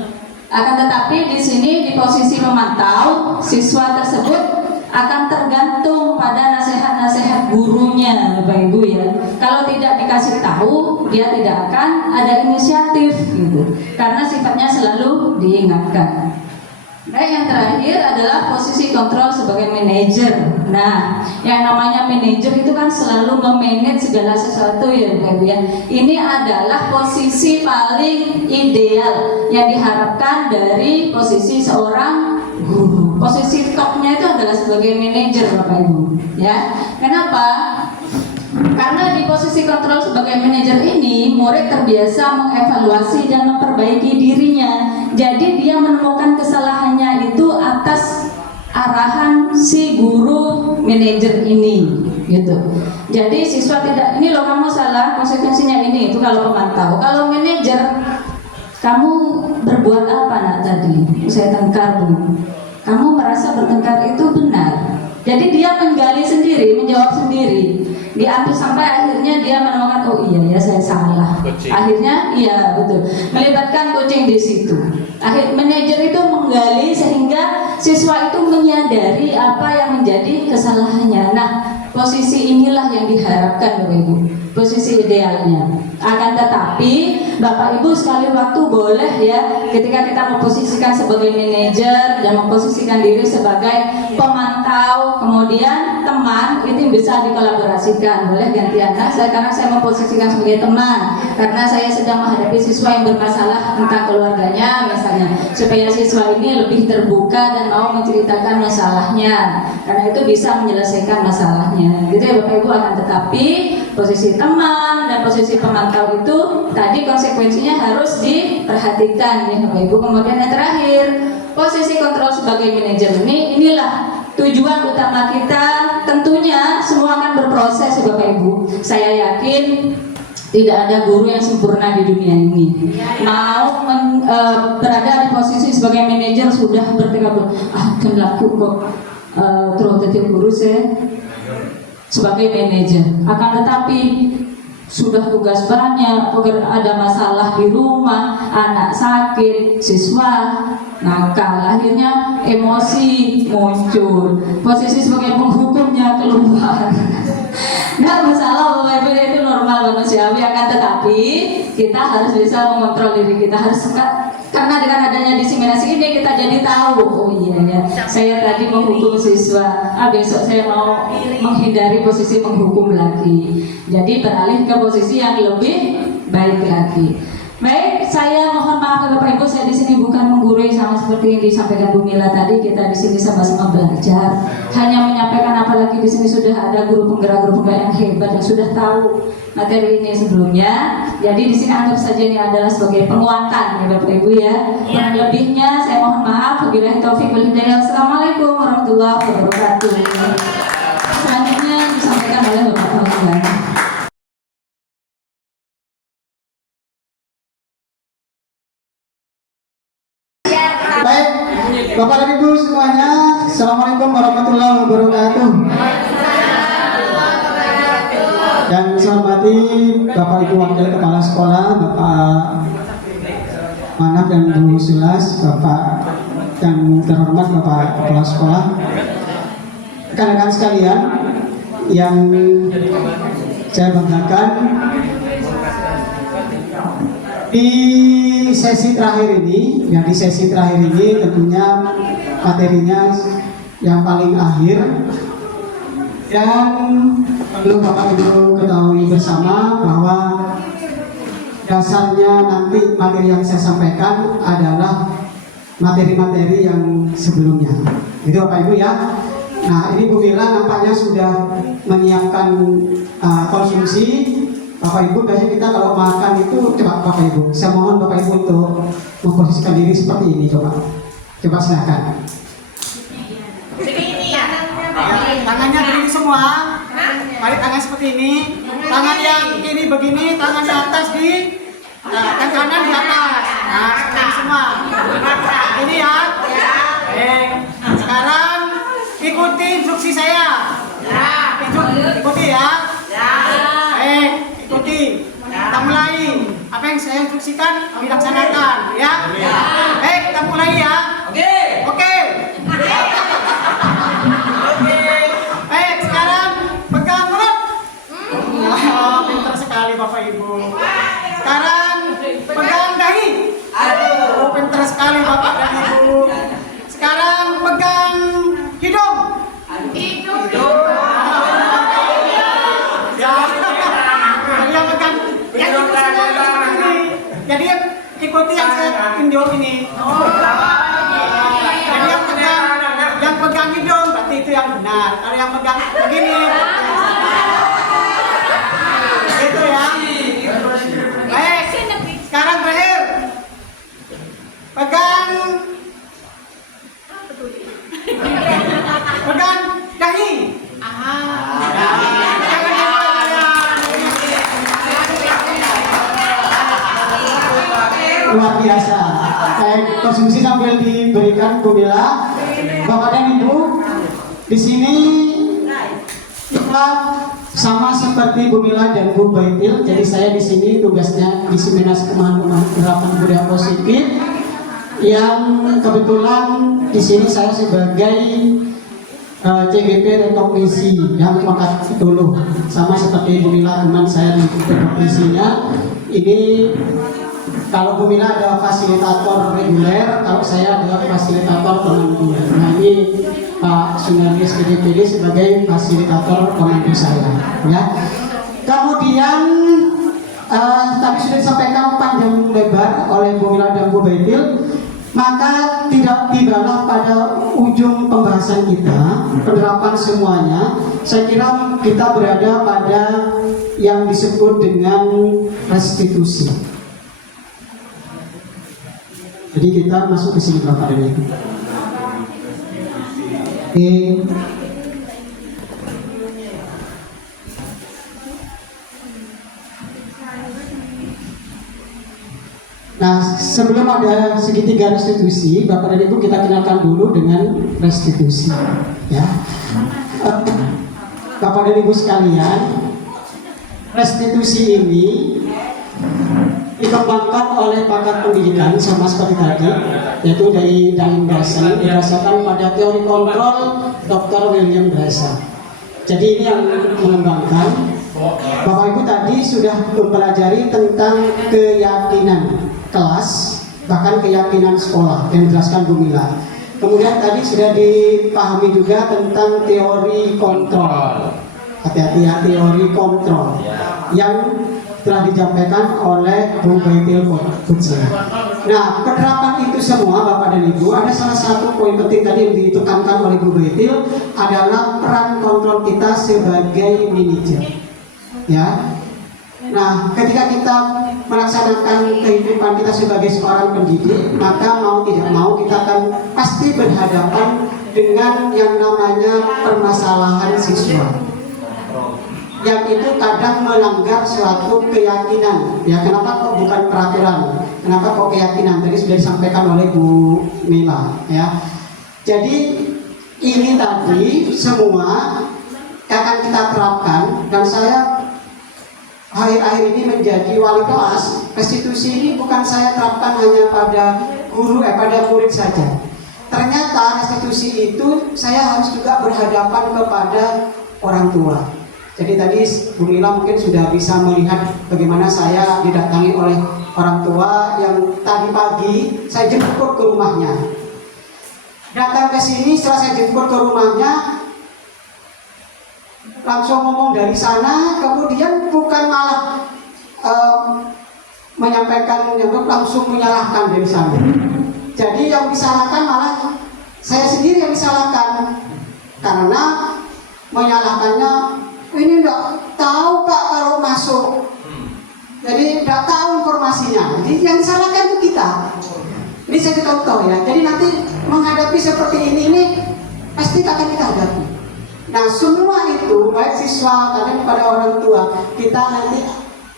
Akan tetapi di sini di posisi memantau, siswa tersebut akan tergantung pada nasihat-nasihat gurunya Bapak Ibu ya. Kalau tidak dikasih tahu, dia tidak akan ada inisiatif gitu. Karena sifatnya selalu diingatkan. Nah, yang terakhir adalah posisi kontrol sebagai manajer. Nah, yang namanya manajer itu kan selalu memanage segala sesuatu ya Bapak Ibu ya. Ini adalah posisi paling ideal yang diharapkan dari posisi seorang guru. Posisi topnya itu adalah sebagai manajer Bapak Ibu ya. Kenapa? Karena di posisi kontrol sebagai manajer ini, murid terbiasa mengevaluasi dan memperbaiki dirinya. Jadi dia menemukan kesalahannya itu atas arahan si guru manajer ini, gitu. Jadi siswa tidak, ini loh kamu salah, konsekuensinya ini. Itu kalau pemantau. Kalau manajer, kamu berbuat apa nak tadi? Saya tengkar Bu. Kamu merasa bertengkar itu benar. Jadi dia menggali sendiri, menjawab sendiri. Diambil sampai akhirnya dia menemukan, oh iya ya saya salah. Coaching. Akhirnya iya betul, melibatkan coaching di situ. Akhir manajer itu menggali sehingga siswa itu menyadari apa yang menjadi kesalahannya. Nah, posisi inilah yang diharapkan Bapak Ibu, posisi idealnya. Akan tetapi Bapak Ibu sekali waktu boleh ya, ketika kita memposisikan sebagai manajer dan memposisikan diri sebagai pemantau, kemudian teman, itu bisa dikolaborasikan. Boleh gantian. Nah, sekarang saya memposisikan sebagai teman karena saya sedang menghadapi siswa yang bermasalah tentang keluarganya misalnya, supaya siswa ini lebih terbuka dan mau menceritakan masalahnya, karena itu bisa menyelesaikan masalahnya. Gitu ya Bapak Ibu. Akan tetapi posisi teman dan posisi pemantau itu tadi konsekuensinya harus diperhatikan ya Bapak Ibu. Kemudian yang terakhir, posisi kontrol sebagai manajer ini, inilah tujuan utama kita. Tentunya semua akan berproses ya Bapak Ibu. Saya yakin tidak ada guru yang sempurna di dunia ini. Mau berada di posisi sebagai manajer sudah bertekad, kan laku kok terus tetap guru saya sebagai manajer. Akan tetapi sudah tugas banyak, ada masalah di rumah, anak sakit, siswa nakal, akhirnya emosi muncul, posisi sebagai penghukumnya keluar. Nggak masalah, Bapak Ibu, itu normal manusiawi, akan tetapi kita harus bisa mengontrol diri kita, harus karena dengan adanya diseminasi ini kita jadi tahu, oh iya ya, saya tadi menghukum siswa, besok saya mau menghindari posisi menghukum lagi. Jadi beralih ke posisi yang lebih baik lagi. Baik, saya mohon maaf ke Bapak Ibu, saya di sini bukan menggurui sama seperti yang disampaikan Bu Mila tadi. Kita di sini sama-sama belajar, hanya menyampaikan, apalagi di sini sudah ada guru penggerak yang hebat yang sudah tahu materi ini sebelumnya. Jadi di sini anggap saja ini adalah sebagai penguatan ya Bapak Ibu ya. Yang lebihnya saya mohon maaf. Wabillahi taufiq wal hidayah. Assalamualaikum warahmatullahi wabarakatuh. Selanjutnya disampaikan oleh Bapak Fauzan. Baik, Bapak dan Ibu semuanya, Assalamualaikum warahmatullahi wabarakatuh. Yang saya hormati Bapak Ibu Wakil Kepala Sekolah, Bapak Manap dan Bu Sulas, Bapak yang terhormat Bapak Kepala Sekolah, rekan-rekan sekalian yang saya banggakan, di sesi terakhir ini, tentunya materinya yang paling akhir, dan perlu Bapak Ibu ketahui bersama bahwa dasarnya nanti materi yang saya sampaikan adalah materi-materi yang sebelumnya. Itu Bapak Ibu ya. Nah, ini Bu Mila nampaknya sudah menyiapkan konsumsi. Bapak Ibu, biasanya kita kalau makan itu, coba Bapak Ibu, saya mohon Bapak Ibu untuk memposisikan diri seperti ini, coba silakan. Tangannya begini semua, balik tangan seperti ini, tangan yang ini begini, tangan di atas kan kanan di atas, nah seperti semua, ini ya. Sekarang ikuti instruksi saya, ikuti ya. Ikuti, kita mulai. Apa yang saya instruksikan dilaksanakan, ya. Kita mulai ya. Oke. Sekarang pegang mulut. Pintar sekali Bapak Ibu. Sekarang pegang dahi. Pintar sekali Bapak dan Ibu. Sekarang pegang hidung. Jadi ikuti yang saya tunjuk ini. Jadi yang pegang hidung berarti itu yang benar. Kalau yang pegang begini, gitu ya. Baik. Sekarang terakhir, pegang dahi. Luar biasa. Konsumsi sambil diberikan Bu Mila. Bapak dan Ibu, di sini kita sama seperti Bu Mila dan Bu Baitil. Jadi saya di sini tugasnya diseminasi pemahaman penerapan budaya positif. Yang kebetulan di sini saya sebagai CGP rekognisi yang pangkat 10, sama seperti Bu Mila teman saya di rekognisinya. Ini kalau Bu Mila ada fasilitator reguler, kalau saya adalah fasilitator komando. Nah ini Pak Sunardi SPDPD sebagai fasilitator komando saya. Ya. Kemudian tadi sudah disampaikan panjang lebar oleh Bu Mila dan Bu Baitil, maka tidak tibalah pada ujung pembahasan kita, penerapan semuanya. Saya kira kita berada pada yang disebut dengan restitusi. Jadi kita masuk ke sini Bapak dan Ibu. Oke. Nah, sebelum ada segitiga restitusi, Bapak dan Ibu kita kenalkan dulu dengan restitusi. Ya. Bapak dan Ibu sekalian, restitusi ini dikembangkan oleh pakar pendidikan sama seperti tadi, yaitu dari Daim Grassi, berdasarkan pada teori kontrol Dr. William Grassi. Jadi ini yang mengembangkan. Bapak Ibu tadi sudah mempelajari tentang keyakinan kelas, bahkan keyakinan sekolah yang dijelaskan Bu Mila. Kemudian tadi sudah dipahami juga tentang teori kontrol. Hati-hati ya, teori kontrol yang telah disampaikan oleh Bu Baitil Qudsi. Nah, penerapan itu semua Bapak dan Ibu, ada salah satu poin penting tadi yang ditekankan oleh Bu Baitil adalah peran kontrol kita sebagai manajer. Ya. Nah, ketika kita melaksanakan kehidupan kita sebagai seorang pendidik, maka mau tidak mau kita akan pasti berhadapan dengan yang namanya permasalahan siswa. Yang itu kadang melanggar suatu keyakinan. Ya, kenapa kok bukan peraturan? Kenapa kok keyakinan? Tadi sudah disampaikan oleh Bu Mila. Ya, jadi ini tadi semua akan kita terapkan, dan saya akhir-akhir ini menjadi wali kelas. Restitusi ini bukan saya terapkan hanya pada guru, pada murid saja. Ternyata restitusi itu saya harus juga berhadapan kepada orang tua. Jadi tadi Bu Mila mungkin sudah bisa melihat bagaimana saya didatangi oleh orang tua yang tadi pagi saya jemput ke rumahnya. Datang ke sini, setelah saya jemput ke rumahnya, langsung ngomong dari sana, kemudian bukan malah menyampaikan, langsung menyalahkan dari sana. Jadi yang disalahkan malah saya sendiri yang disalahkan, karena menyalahkannya, ini enggak tahu Pak kalau masuk, jadi enggak tahu informasinya. Jadi yang disalahkan itu kita. Ini saya contoh ya. Jadi nanti menghadapi seperti ini pasti akan kita hadapi. Nah, semua itu baik siswa kalian kepada orang tua, kita nanti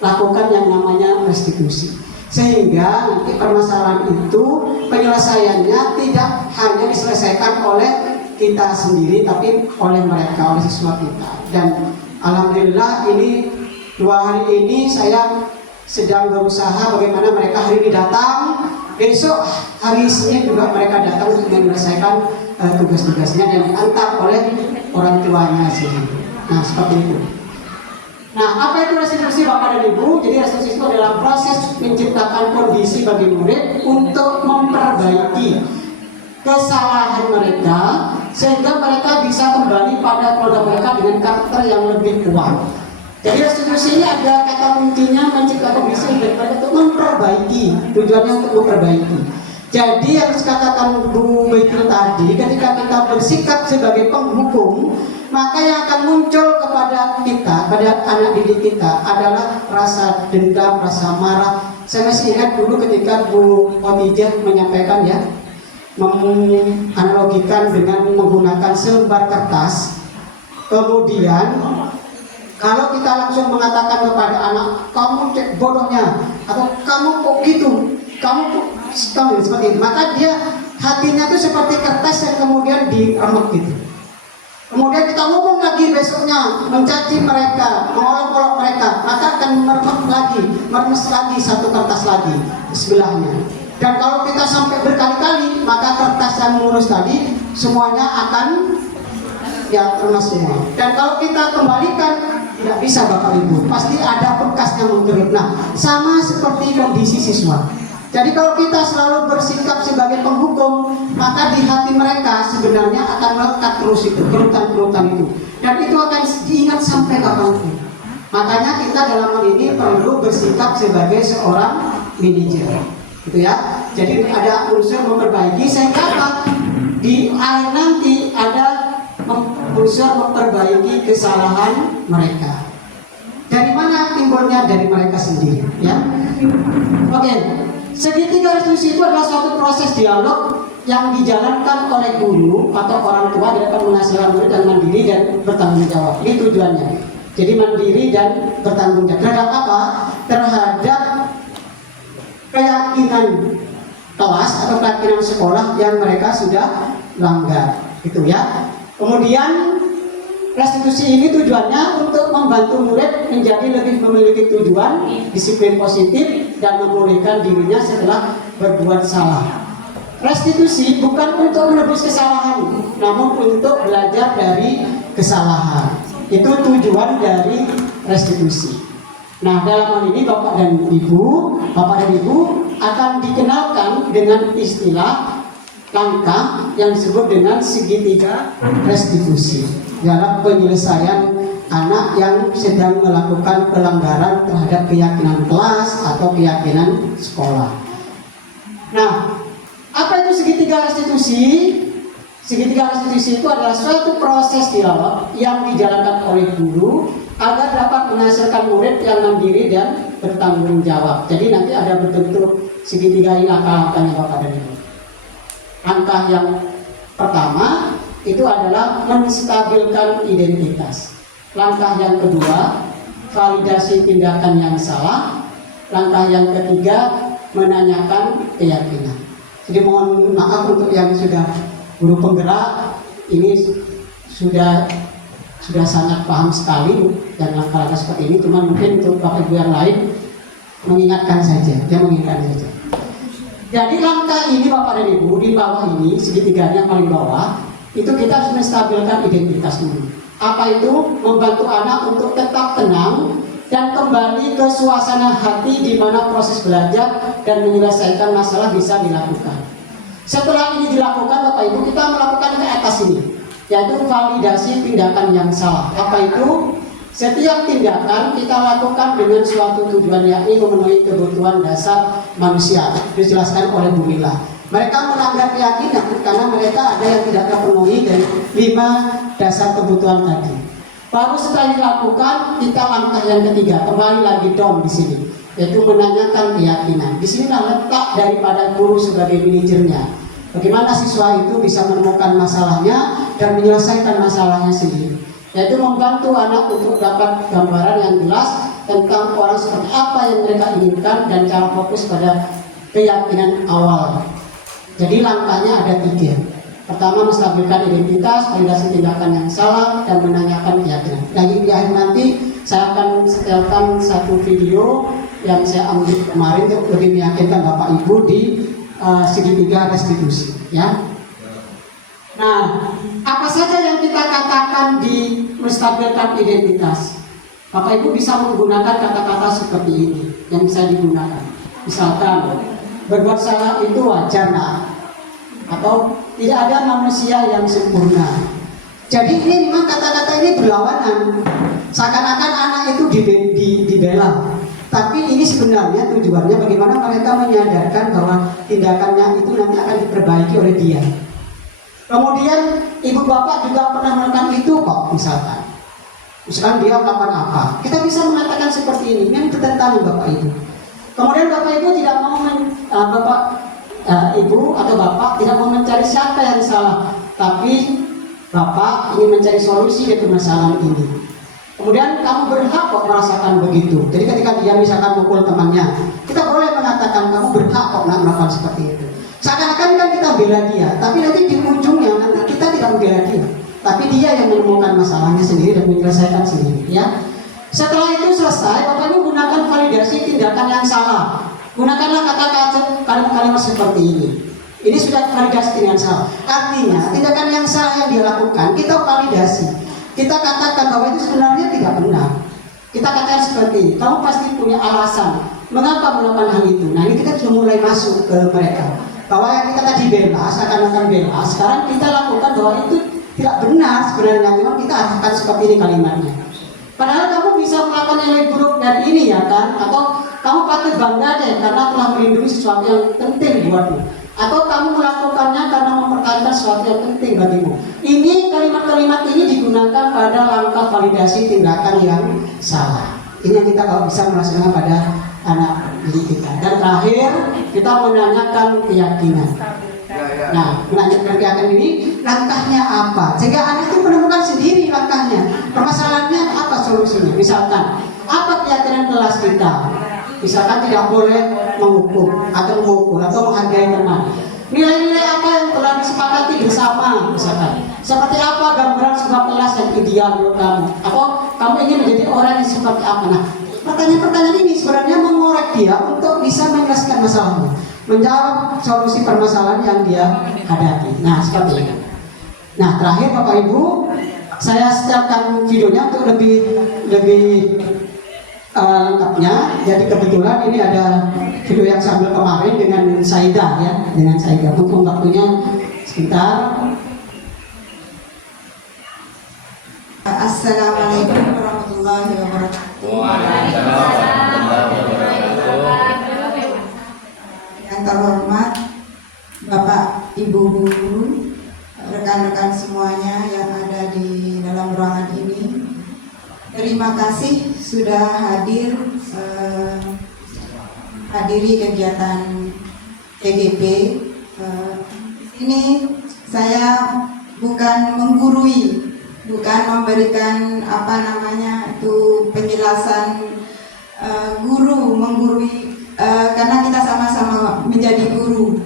lakukan yang namanya restitusi. Sehingga nanti permasalahan itu penyelesaiannya tidak hanya diselesaikan oleh kita sendiri, tapi oleh mereka, oleh siswa kita. Dan alhamdulillah ini 2 hari ini saya sedang berusaha bagaimana mereka hari ini datang, besok hari Senin juga mereka datang untuk menyelesaikan tugas-tugasnya dan diantar oleh orang tuanya sini. Nah, seperti itu. Nah, apa itu restitusi Bapak dan Ibu? Jadi restitusi itu adalah proses menciptakan kondisi bagi murid untuk memperbaiki kesalahan mereka sehingga mereka bisa kembali pada keluarga mereka dengan karakter yang lebih kuat. Jadi restitusi ini ada kata kuncinya menciptakan kondisi bagi mereka untuk memperbaiki, tujuannya untuk memperbaiki. Jadi yang dikatakan Bu Baitil tadi, ketika kita bersikap sebagai penghukum, maka yang akan muncul kepada kita, pada anak didik kita adalah rasa dendam, rasa marah. Saya masih ingat dulu ketika Bu Khadijah menyampaikan ya, menganalogikan dengan menggunakan selembar kertas. Kemudian kalau kita langsung mengatakan kepada anak, kamu cek bodohnya, atau kamu kok gitu, kamu seperti itu, maka dia hatinya itu seperti kertas yang kemudian diremek gitu. Kemudian kita ngomong lagi besoknya, mencaci mereka, mengolok-olok mereka, maka akan meremes lagi satu kertas lagi di sebelahnya. Dan kalau kita sampai berkali-kali, maka kertas yang mulus tadi semuanya akan ya remes semua. Dan kalau kita kembalikan, tidak bisa Bapak Ibu, pasti ada bekasnya mengkerut. Nah, sama seperti kondisi siswa. Jadi kalau kita selalu bersikap sebagai penghukum, maka di hati mereka sebenarnya akan melekat terus itu, kerutan-kerutan itu. Dan itu akan diingat sampai kapanpun. Makanya kita dalam hal ini perlu bersikap sebagai seorang manajer. Gitu ya. Jadi ada unsur memperbaiki sehingga apa? Di akhir nanti ada unsur memperbaiki kesalahan mereka. Dari mana timbulnya? Dari mereka sendiri, ya. Oke. Segitiga restitusi itu adalah suatu proses dialog yang dijalankan oleh guru atau orang tua di depan menghasilkan murid dan mandiri dan bertanggung jawab. Ini tujuannya. Jadi mandiri dan bertanggung jawab. Terhadap apa? Terhadap keyakinan kelas atau keyakinan sekolah yang mereka sudah langgar. Gitu ya. Kemudian restitusi ini tujuannya untuk membantu murid menjadi lebih memiliki tujuan, disiplin positif, dan memulihkan dirinya setelah berbuat salah. Restitusi bukan untuk menebus kesalahan, namun untuk belajar dari kesalahan. Itu tujuan dari restitusi. Nah, dalam hal ini Bapak dan Ibu akan dikenalkan dengan istilah langkah yang disebut dengan segitiga restitusi dalam penyelesaian anak yang sedang melakukan pelanggaran terhadap keyakinan kelas atau keyakinan sekolah. Nah, apa itu segitiga restitusi? Segitiga restitusi itu adalah suatu proses dialog yang dijalankan oleh guru agar dapat menghasilkan murid yang mandiri dan bertanggung jawab. Jadi nanti ada bentuk segitiga ini langkah-langkahnya Bapak dan Ibu. Langkah yang pertama itu adalah menstabilkan identitas. Langkah yang kedua, validasi tindakan yang salah. Langkah yang ketiga, menanyakan keyakinan. Jadi mohon maaf untuk yang sudah guru penggerak, ini sudah sangat paham sekali dan langkah-langkah seperti ini. Cuma mungkin untuk Bapak Ibu yang lain mengingatkan saja. Jadi langkah ini Bapak dan Ibu di bawah ini, segitiganya paling bawah, itu kita harus menstabilkan identitas dulu. Apa itu? Membantu anak untuk tetap tenang dan kembali ke suasana hati di mana proses belajar dan menyelesaikan masalah bisa dilakukan. Setelah ini dilakukan Bapak Ibu, kita melakukan ke atas ini, yaitu validasi tindakan yang salah. Apa itu? Setiap tindakan kita lakukan dengan suatu tujuan, yakni memenuhi kebutuhan dasar manusia. Dijelaskan oleh Bu Mila. Mereka melanggar keyakinan karena mereka ada yang tidak terpenuhi dari 5 dasar kebutuhan tadi. Baru setelah dilakukan, kita langkah yang ketiga, kembali lagi down di sini, yaitu menanyakan keyakinan. Di sini letak daripada guru sebagai manajernya. Bagaimana siswa itu bisa menemukan masalahnya dan menyelesaikan masalahnya sendiri. Yaitu membantu anak untuk dapat gambaran yang jelas tentang orang seperti apa yang mereka inginkan dan cara fokus pada keyakinan awal. Jadi langkahnya ada 3. Pertama, menstabilkan identitas, validasi tindakan yang salah, dan menanyakan keyakinan. Lagi di akhir nanti saya akan setelkan satu video yang saya ambil kemarin untuk lebih meyakinkan Bapak Ibu di segitiga restitusi, ya. Nah, apa saja yang kita katakan di menstabilkan identitas? Bapak Ibu bisa menggunakan kata-kata seperti ini yang bisa digunakan. Misalkan, berbuat salah itu wajar, nah, atau tidak ada manusia yang sempurna. Jadi ini memang kata-kata ini berlawanan. Seakan-akan anak itu dibela. Tapi ini sebenarnya tujuannya bagaimana mereka menyadarkan bahwa tindakannya itu nanti akan diperbaiki oleh dia. Kemudian ibu bapak juga pernah melakukan itu kok, misalkan dia melakukan apa, kita bisa mengatakan seperti ini bertentangan bapak ibu. Kemudian bapak ibu tidak mau ibu atau bapak tidak mau mencari siapa yang salah, tapi bapak ingin mencari solusi dari permasalahan ini. Kemudian kamu berhak kok merasakan begitu. Jadi ketika dia misalkan mukul temannya, kita boleh mengatakan kamu berhak kok melakukan seperti itu. Seakan-akan kan kita bela dia, tapi nanti di ujungnya nanti kita tidak membela dia, tapi dia yang menemukan masalahnya sendiri dan menyelesaikan sendiri, ya. Setelah itu selesai, Bapak Ibu gunakan validasi tindakan yang salah. Gunakanlah kata-kata kalimat-kalimat seperti ini. Ini sudah validasi tindakan salah. Artinya tindakan yang salah yang dia lakukan kita validasi. Kita katakan bahwa itu sebenarnya tidak benar. Kita katakan seperti ini, kamu pasti punya alasan mengapa melakukan hal itu. Nah, ini kita sudah mulai masuk ke mereka. Bahwa yang kita tadi bela, seakan-akan bela, sekarang kita lakukan bahwa itu tidak benar sebenarnya. Memang kita arahkan seperti ini kalimatnya. Padahal kamu bisa melakukan yang lebih buruk dari ini, ya kan? Atau kamu patut bangga deh karena telah melindungi sesuatu yang penting buatmu. Atau kamu melakukannya karena mempertahankan sesuatu yang penting bagimu. Ini kalimat-kalimat ini digunakan pada langkah validasi tindakan yang salah. Ini yang kita kalau bisa melaksanakan pada anak didik kita. Dan terakhir kita menanyakan keyakinan. Nah, menanyakan keyakinan ini langkahnya apa? Sehingga anak itu menemukan sendiri langkahnya. Permasalahannya apa solusinya? Misalkan apa keyakinan kelas kita? Misalkan tidak boleh menghukum atau memukul atau menghargai teman. Nilai-nilai apa yang telah disepakati bersama, misalkan Seperti apa gambaran sebuah kelas yang ideal menurut kamu? Atau kamu ingin menjadi orang yang seperti apa? Nah, pertanyaan-pertanyaan ini sebenarnya mengorek dia untuk bisa menyelesaikan masalahnya, menjawab solusi permasalahan yang dia hadapi. Nah, seperti ini. Nah, terakhir Bapak Ibu, saya siapkan videonya untuk lebih lengkapnya. Jadi kebetulan ini ada video yang saya ambil kemarin dengan Saidah ya, dengan Saidah. Untuk waktunya sekitar. Assalamualaikum warahmatullahi wabarakatuh. Waalaikumsalam warahmatullahi wabarakatuh. Yang terhormat Bapak, Ibu guru, rekan-rekan semuanya yang ada di dalam ruangan ini. Terima kasih sudah hadiri kegiatan TGP. Ini saya bukan menggurui, bukan memberikan penjelasan menggurui, karena kita sama-sama menjadi guru.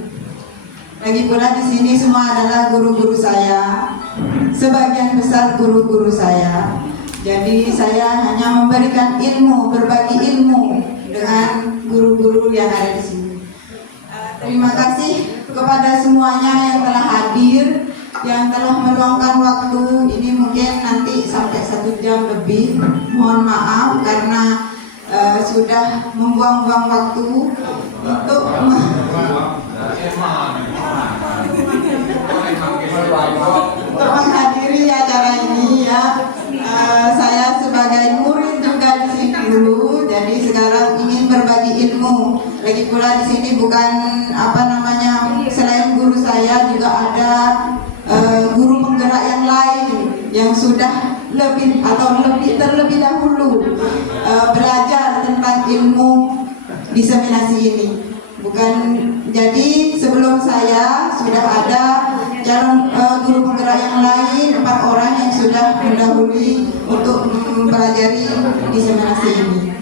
Lagi pula di sini semua adalah guru-guru saya, sebagian besar guru-guru saya. Jadi saya hanya memberikan ilmu, berbagi ilmu dengan guru-guru yang ada di sini. Terima kasih kepada semuanya yang telah hadir, yang telah meluangkan waktu. Ini mungkin nanti sampai 1 jam lebih. Mohon maaf karena sudah membuang-buang waktu untuk menghadiri acara ini ya. Saya sebagai murid juga di sini dulu, jadi sekarang ingin berbagi ilmu. Lagi pula di sini bukan selain guru saya juga ada guru penggerak yang lain yang sudah terlebih dahulu belajar tentang ilmu diseminasi ini. Jadi sebelum saya sudah ada guru penggerak yang lain, 4 orang yang sudah mendahului untuk mempelajari diseminasi ini.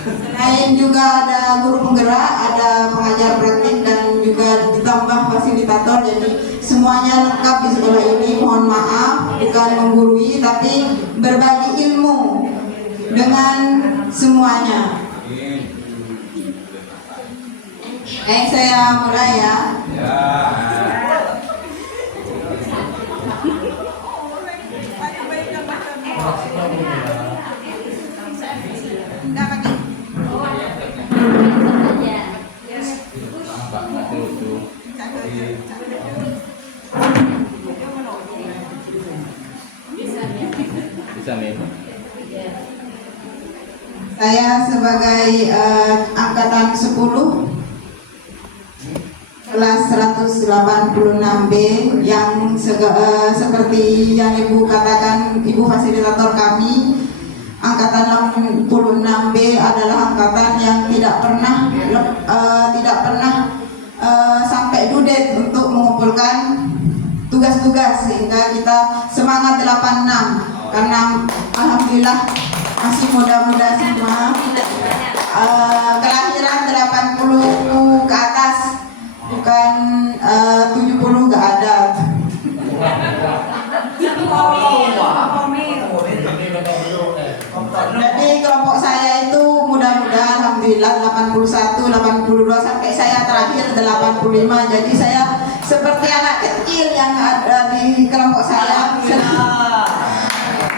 Selain juga ada guru penggerak, ada pengajar praktik dan juga ditambah fasilitator. Jadi semuanya lengkap di sekolah ini. Mohon maaf, bukan menggurui tapi berbagi ilmu dengan semuanya. Baik, saya mulai ya. Saya sebagai angkatan 10 kelas 186B yang seperti yang Ibu katakan, Ibu fasilitator kami, angkatan 86B adalah angkatan yang tidak pernah sampai due date untuk mengumpulkan tugas-tugas, sehingga kita semangat 86 karena alhamdulillah masih muda-muda semua, kelahiran 80 ke atas, bukan 70 nggak ada. Jadi kelompok saya itu mudah-mudahan alhamdulillah 81, 82 sampai saya terakhir 85. Jadi saya seperti anak kecil yang ada di kelompok saya,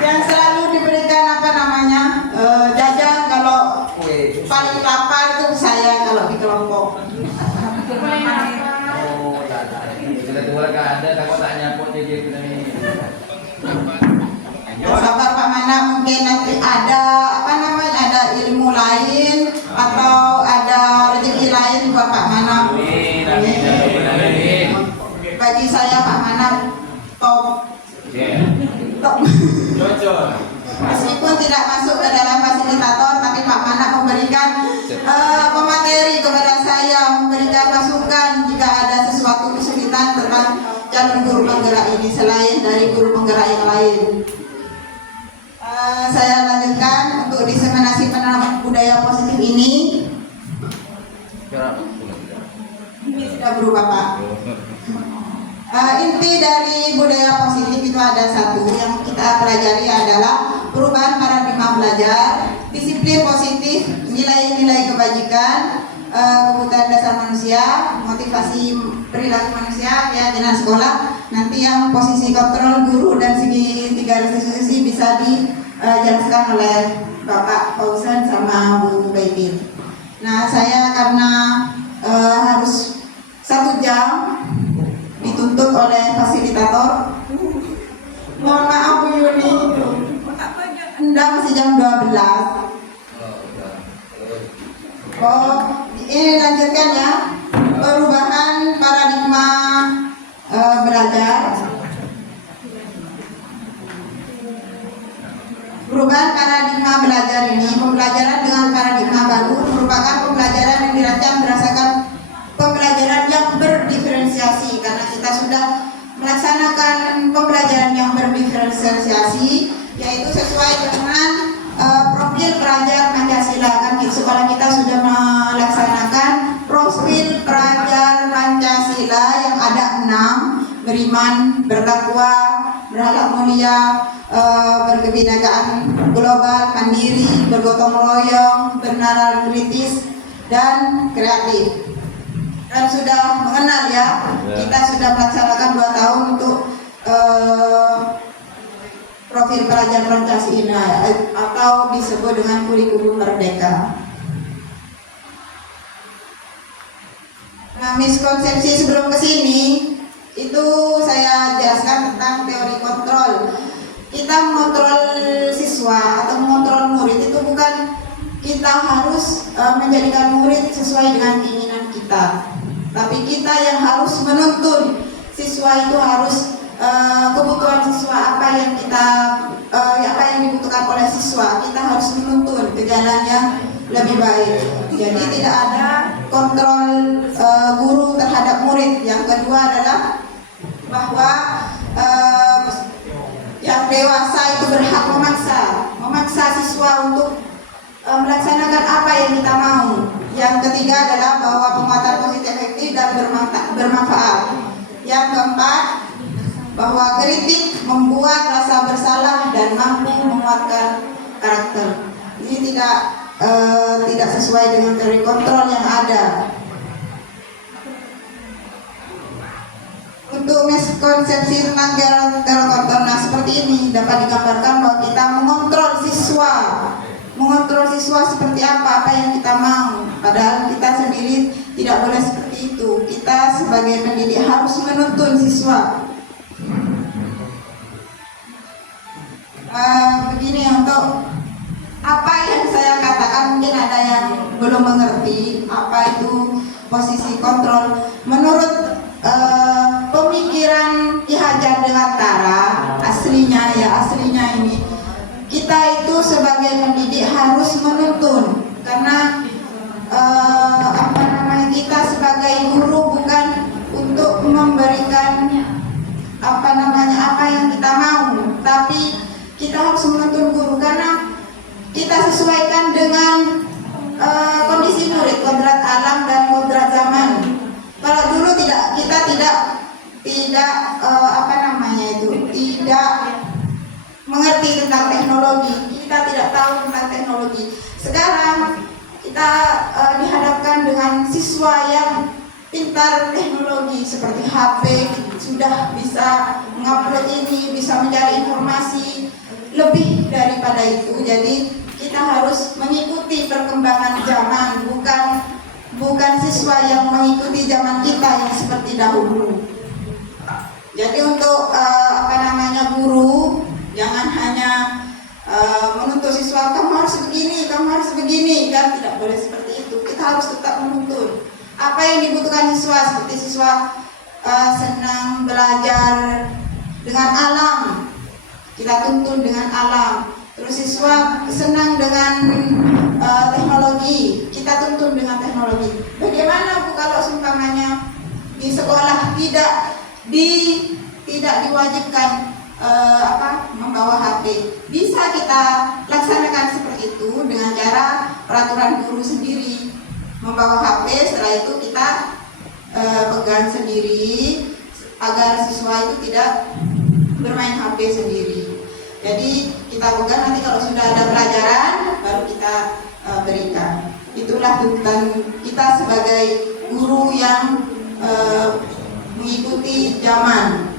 yang selalu diberikan jajan. Kalau paling lapar itu saya kalau di kelompok. Sudah tua kan ada takut tanya pun jadi Sabar Pak Mana, mungkin nanti ada ada ilmu lain atau ada rezeki lain buat Pak Mana. Bagi saya Pak Mana top. Meskipun tidak masuk ke dalam fasilitator, tapi Pak Mana memberikan materi kepada saya, memberikan masukan jika ada sesuatu kesulitan tentang jalur guru penggerak ini selain dari guru penggerak yang lain. Saya lanjutkan untuk diseminasi penanaman budaya positif ini. Ini sudah berubah Pak. Inti dari budaya positif itu ada satu yang kita pelajari adalah perubahan paradigma belajar, disiplin positif, nilai-nilai kebajikan, kebutuhan dasar manusia, motivasi perilaku manusia, keyakinan sekolah. Nanti yang posisi kontrol guru dan segi tiga restitusi bisa dijelaskan oleh Bapak Fauzan sama Bu Baitin. Nah, saya karena harus 1 jam dituntut oleh fasilitator. Mohon maaf Bu Yuni. Anda masih jam 12. Oh, ini lanjutkan ya. Perubahan paradigma belajar. Perubahan paradigma belajar ini, pembelajaran dengan paradigma baru merupakan pembelajaran yang dirancang berdasarkan pembelajaran yang berdiferensiasi, karena kita sudah melaksanakan pembelajaran yang berdiferensiasi, yaitu sesuai dengan profil pelajar Pancasila. Kan di sekolah kita sudah melaksanakan profil pelajar Pancasila yang ada 6: beriman, bertakwa, berakhlak mulia, berkebinekaan global, mandiri, bergotong royong, bernalar kritis, dan kreatif. Dan sudah mengenal ya, kita sudah melaksanakan 2 tahun untuk profil pelajar Pancasila atau disebut dengan kurikulum merdeka. Nah, miskonsepsi sebelum kesini itu saya jelaskan tentang teori kontrol. Kita mengontrol siswa atau mengontrol murid itu bukan kita harus menjadikan murid sesuai dengan keinginan kita, tapi kita yang harus menuntun siswa itu harus kebutuhan siswa apa yang dibutuhkan oleh siswa, kita harus menuntun ke jalan yang lebih baik. Jadi tidak ada kontrol guru terhadap murid. Yang kedua adalah bahwa yang dewasa itu berhak memaksa siswa untuk melaksanakan apa yang kita mau. Yang ketiga adalah bahwa penguatan positif efektif dan bermanfaat. Yang keempat, bahwa kritik membuat rasa bersalah dan mampu menguatkan karakter. Ini tidak sesuai dengan teori kontrol yang ada. Untuk miskonsepsi tentang teori kontrol, nah seperti ini dapat digambarkan bahwa kita mengontrol siswa seperti apa yang kita mau, padahal kita sendiri tidak boleh seperti itu. Kita sebagai pendidik harus menuntun siswa. Begini, untuk apa yang saya katakan mungkin ada yang belum mengerti apa itu posisi kontrol. Menurut pemikiran Ki Hajar Dewantara, aslinya ini kita itu sebagai pendidik harus menuntun, karena kita sebagai guru bukan untuk memberikan apa yang kita mau, tapi kita harus menuntun guru karena kita sesuaikan dengan kondisi murid, kodrat alam dan kodrat zaman. Kalau dulu kita tidak mengerti tentang teknologi, kita tidak tahu tentang teknologi. Sekarang kita dihadapkan dengan siswa yang pintar teknologi seperti HP, sudah bisa mengupload ini, bisa mencari informasi lebih daripada itu. Jadi kita harus mengikuti perkembangan zaman, bukan siswa yang mengikuti zaman kita yang seperti dahulu. Jadi untuk guru jangan hanya menuntut siswa kamu harus begini, kan tidak boleh seperti itu. Kita harus tetap menuntut apa yang dibutuhkan siswa, seperti siswa senang belajar dengan alam, kita tuntun dengan alam. Terus siswa senang dengan teknologi, kita tuntun dengan teknologi. Bagaimana Bu kalau seumpamanya di sekolah tidak diwajibkan membawa HP? Bisa kita laksanakan seperti itu dengan cara peraturan guru sendiri membawa HP. Setelah itu kita pegang sendiri agar siswa itu tidak bermain HP sendiri. Jadi kita pegang, nanti kalau sudah ada pelajaran baru kita berikan. Itulah tuntutan kita sebagai guru yang mengikuti zaman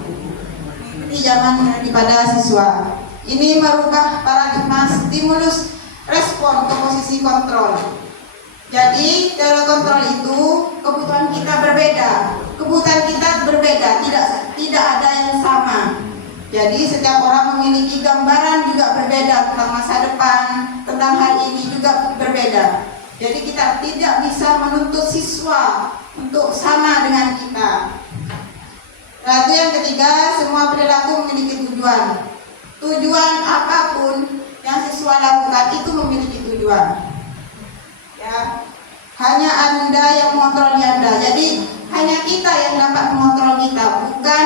daripada siswa. Ini merubah paradigma stimulus respon ke posisi kontrol. Jadi dalam kontrol itu kebutuhan kita berbeda, tidak ada yang sama. Jadi setiap orang memiliki gambaran juga berbeda tentang masa depan, tentang hal ini juga berbeda. Jadi kita tidak bisa menuntut siswa untuk sama dengan kita. Lalu yang ketiga, semua perilaku memiliki tujuan. Tujuan apapun yang siswa lakukan itu memiliki tujuan. Ya, hanya Anda yang mengontrol Anda. Jadi hanya kita yang dapat mengontrol kita, bukan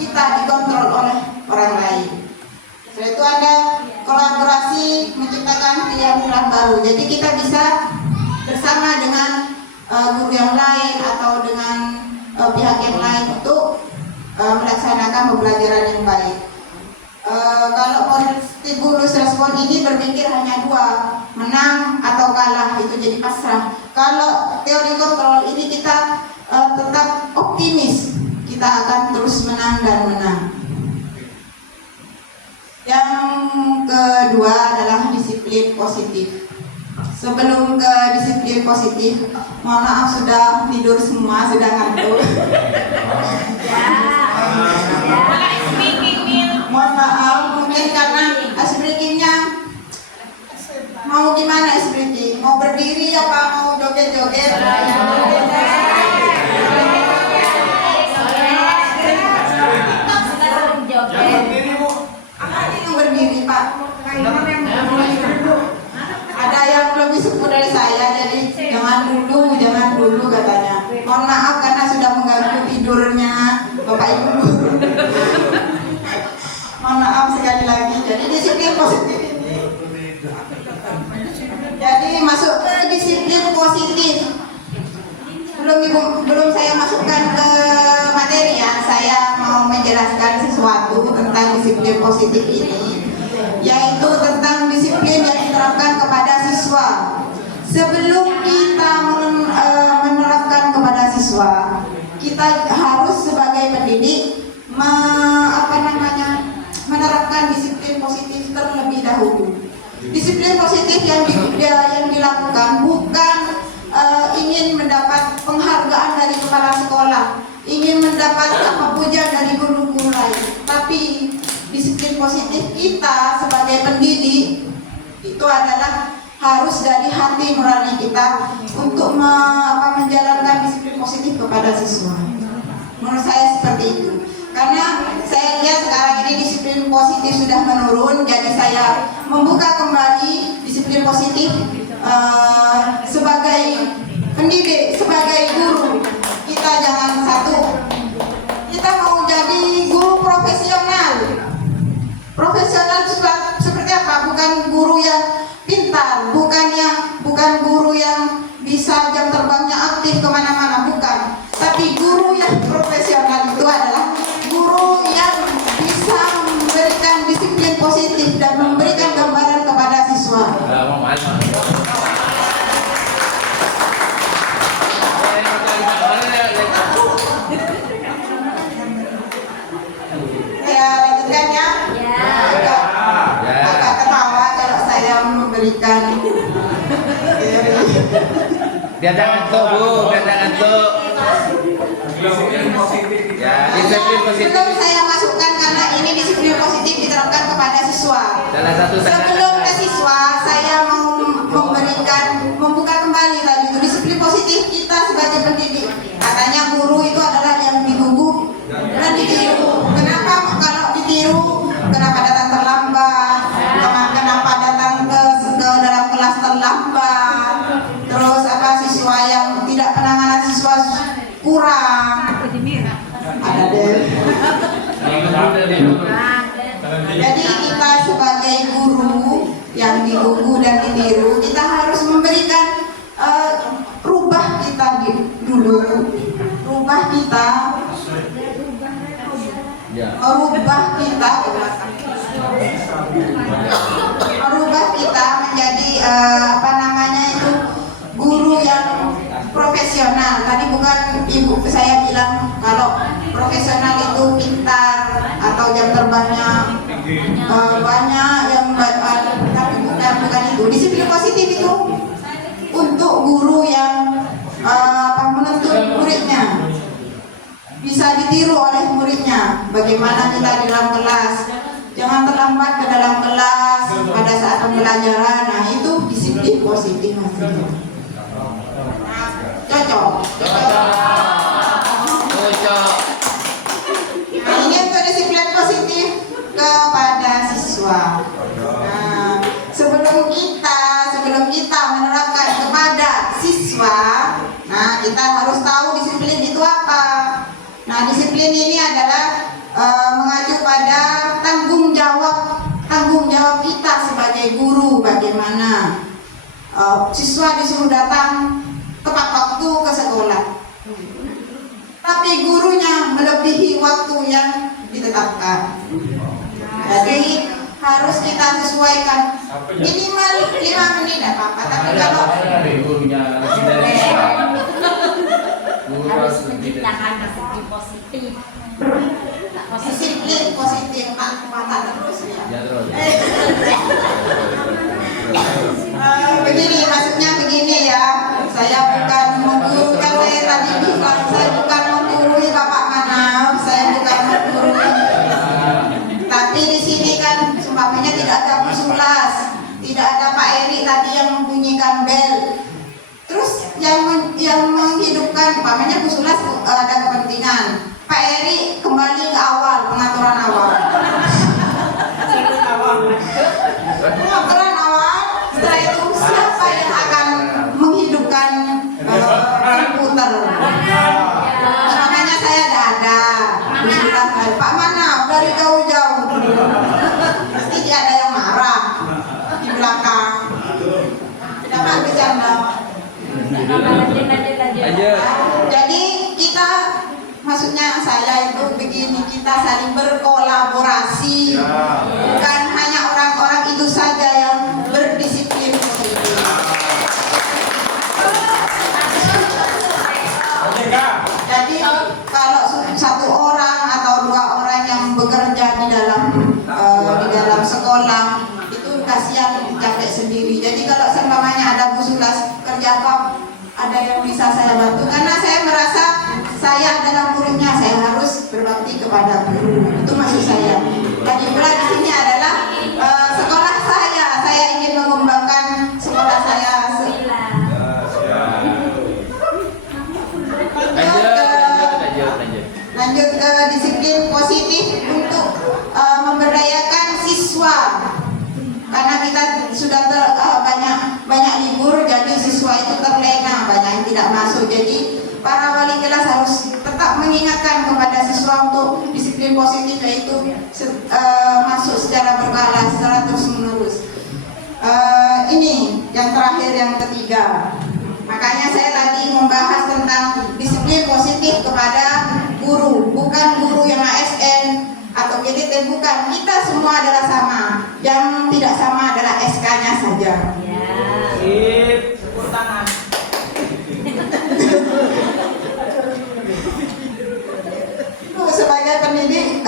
kita dikontrol oleh orang lain. Setelah itu ada kolaborasi menciptakan pilihan-pilihan baru. Jadi kita bisa bersama dengan guru yang lain atau dengan pihak yang lain untuk melaksanakan pembelajaran yang baik. Kalau stimulus respon ini berpikir hanya dua, menang atau kalah, itu jadi pasrah. Kalau teori kontrol ini kita tetap optimis, kita akan terus menang dan menang. Yang kedua adalah disiplin positif. Sebelum ke disiplin positif, mohon maaf sudah tidur semua, sudah ngantuk. Mohon maaf, mungkin karena ice breakingnya mau gimana ice breaking? Mau berdiri apa mau joget-joget? Yang berdiri Pak. Ada yang lebih sepuh dari saya, jadi jangan dulu katanya. Mohon maaf karena sudah mengganggu tidurnya Bapak Ibu. Mohon maaf sekali lagi. Jadi disiplin positif ini. Jadi masuk ke disiplin positif. Belum saya masukkan ke materi ya, saya mau menjelaskan sesuatu tentang disiplin positif ini, yaitu tentang disiplin yang diterapkan kepada siswa. Sebelum kita menerapkan kepada siswa, kita harus sebagai pendidik menerapkan disiplin positif terlebih dahulu. Disiplin positif yang dilakukan bukan ingin mendapat penghargaan dari kepala sekolah, ingin mendapat pujian dari guru-guru lain, tapi disiplin positif kita sebagai pendidik itu adalah harus dari hati nurani kita untuk menjalankan disiplin positif kepada siswa. Menurut saya seperti itu. Karena saya lihat sekarang ini disiplin positif sudah menurun, jadi saya membuka kembali disiplin positif sebagai pendidik, sebagai guru. Kita jangan kita mau jadi guru profesional. Profesional seperti apa? Bukan guru yang pintar, bukan guru yang bisa jam terbangnya aktif kemana-mana, bukan. Tapi guru yang profesional itu adalah guru yang bisa memberikan disiplin positif dan memberikan gambaran kepada siswa. Saya lanjutkan ya. Agak ketawa kalau saya memberikan Biar jangan ngantuk Bu, biar jangan ngantuk. Ya, disiplin positif. Sebelum saya masukkan, karena ini disiplin positif diterapkan kepada siswa. Salah satu Sebelum ke siswa, saya mau membuka kembali tadi itu disiplin positif kita sebagai pendidik. Katanya guru itu adalah yang digugu dan ditiru. Kenapa kalau ditiru? Kenapa datang terlambat? Kenapa datang ke dalam kelas terlambat? Terus siswa yang tidak penanganan siswa kurang. Ada deh. Jadi kita sebagai guru yang digugu dan ditiru, kita harus memberikan rubah kita dulu, rubah kita Ya. merubah kita menjadi apa namanya itu guru yang profesional. Tadi bukan ibu saya bilang kalau profesional itu pintar atau jam terbangnya banyak yang tapi bukan itu. Disiplin positif itu untuk guru yang menuntut muridnya, bisa ditiru oleh muridnya. Bagaimana kita di dalam kelas, jangan terlambat ke dalam kelas pada saat pembelajaran. Nah itu disiplin positif hasilnya. Cocok. Nah ini untuk disiplin positif kepada siswa. Nah, sebelum kita menerapkan kepada siswa, nah kita harus tahu disiplin itu apa. Nah disiplin ini adalah mengacu pada tanggung jawab kita sebagai guru. Bagaimana siswa disuruh datang tepat waktu ke sekolah, tapi gurunya melebihi waktu yang ditetapkan. Jadi harus kita sesuaikan minimal 5 menit apa-apa. Tapi kalau gurunya lebih dari siswa, guru harus lebih dari menciptakan disiplin positif. disiplin positif mata terus ya. ya terus. Begini, maksudnya begini ya. Saya bukan menggurui, saya tadi bilang saya bukan menggurui Bapak Manaf, saya bukan menggurui. Tapi di sini kan umpamanya tidak ada Pusulas, tidak ada Pak Eri tadi yang membunyikan bel. Terus yang menghidupkan umpamanya Pusulas ada kepentingan. Pak Eri kembali ke awal, pengaturan awal. Pengaturan awal, setelah itu siapa yang akan menghidupkan komputer? Makanya saya tidak ada. Pusulas, Pak mana? Dari jauh-jauh. Pasti dia ada yang marah di belakang. Tidak bercanda. Lanjut. Jadi kita, maksudnya saya itu begini, kita saling berkolaborasi, bukan hanya orang-orang itu saja yang berdisiplin positif. Jadi kalau satu orang atau 2 orang yang bekerja di dalam sekolah itu kasihan capek sendiri. Jadi kalau seumpamanya ada Pusulas kerja apa, ada yang bisa saya bantu, karena saya merasa saya adalah muridnya, saya harus berbakti kepada guru. Itu maksud saya. Lagi pula di sini adalah sekolah saya ingin mengembangkan sekolah saya. Lanjut ke disiplin positif untuk memberdayakan siswa. Karena kita sudah banyak libur, jadi siswa itu terlena, banyak yang tidak masuk. Jadi para wali kelas harus tetap mengingatkan kepada siswa untuk disiplin positif, yaitu masuk secara berkala, secara terus menerus. Ini yang terakhir, yang ketiga. Makanya saya tadi membahas tentang disiplin positif kepada guru, bukan guru yang ASN atau GDT, bukan. Kita semua adalah sama. Yang tidak sama adalah SK-nya saja. Tepuk tangan. Sebagai pendidik,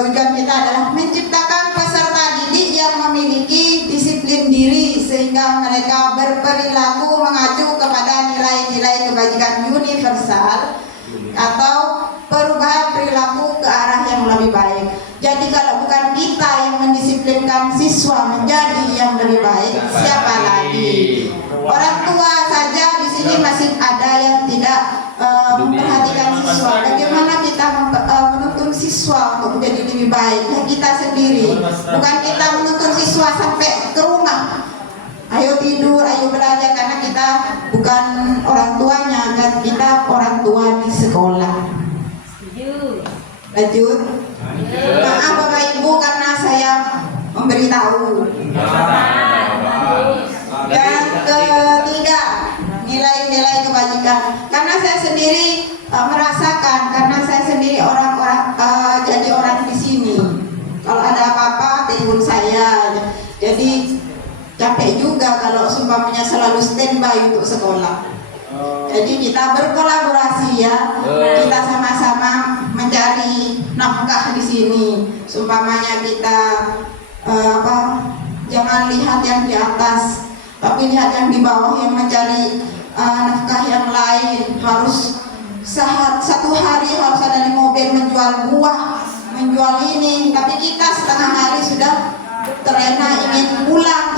tujuan kita adalah menciptakan peserta didik yang memiliki disiplin diri sehingga mereka berperilaku mengacu kepada nilai-nilai kebajikan universal atau perubahan perilaku ke arah yang lebih baik. Jadi kalau bukan kita yang mendisiplinkan siswa menjadi yang lebih baik, siapa lagi? Orang tua saja di sini masih ada yang tidak memperhatikan siswa. Bagaimana kita menuntun siswa untuk menjadi lebih baik? Ya kita sendiri. Bukan kita menuntun siswa sampai ke rumah. Ayo tidur, ayo belajar, karena kita bukan orang tuanya, dan kita orang tua di sekolah. Lanjut. Maaf Bapak Ibu karena saya memberitahu. Dan ketiga, nilai-nilai kebajikan. Karena saya sendiri merasakan, karena saya sendiri jadi orang selalu standby untuk sekolah. Jadi kita berkolaborasi ya, kita sama-sama mencari nafkah di sini. Seumpamanya kita jangan lihat yang di atas, tapi lihat yang di bawah yang mencari nafkah yang lain. Harus satu hari harus ada di mobil menjual buah, menjual ini, tapi kita setengah hari sudah terlena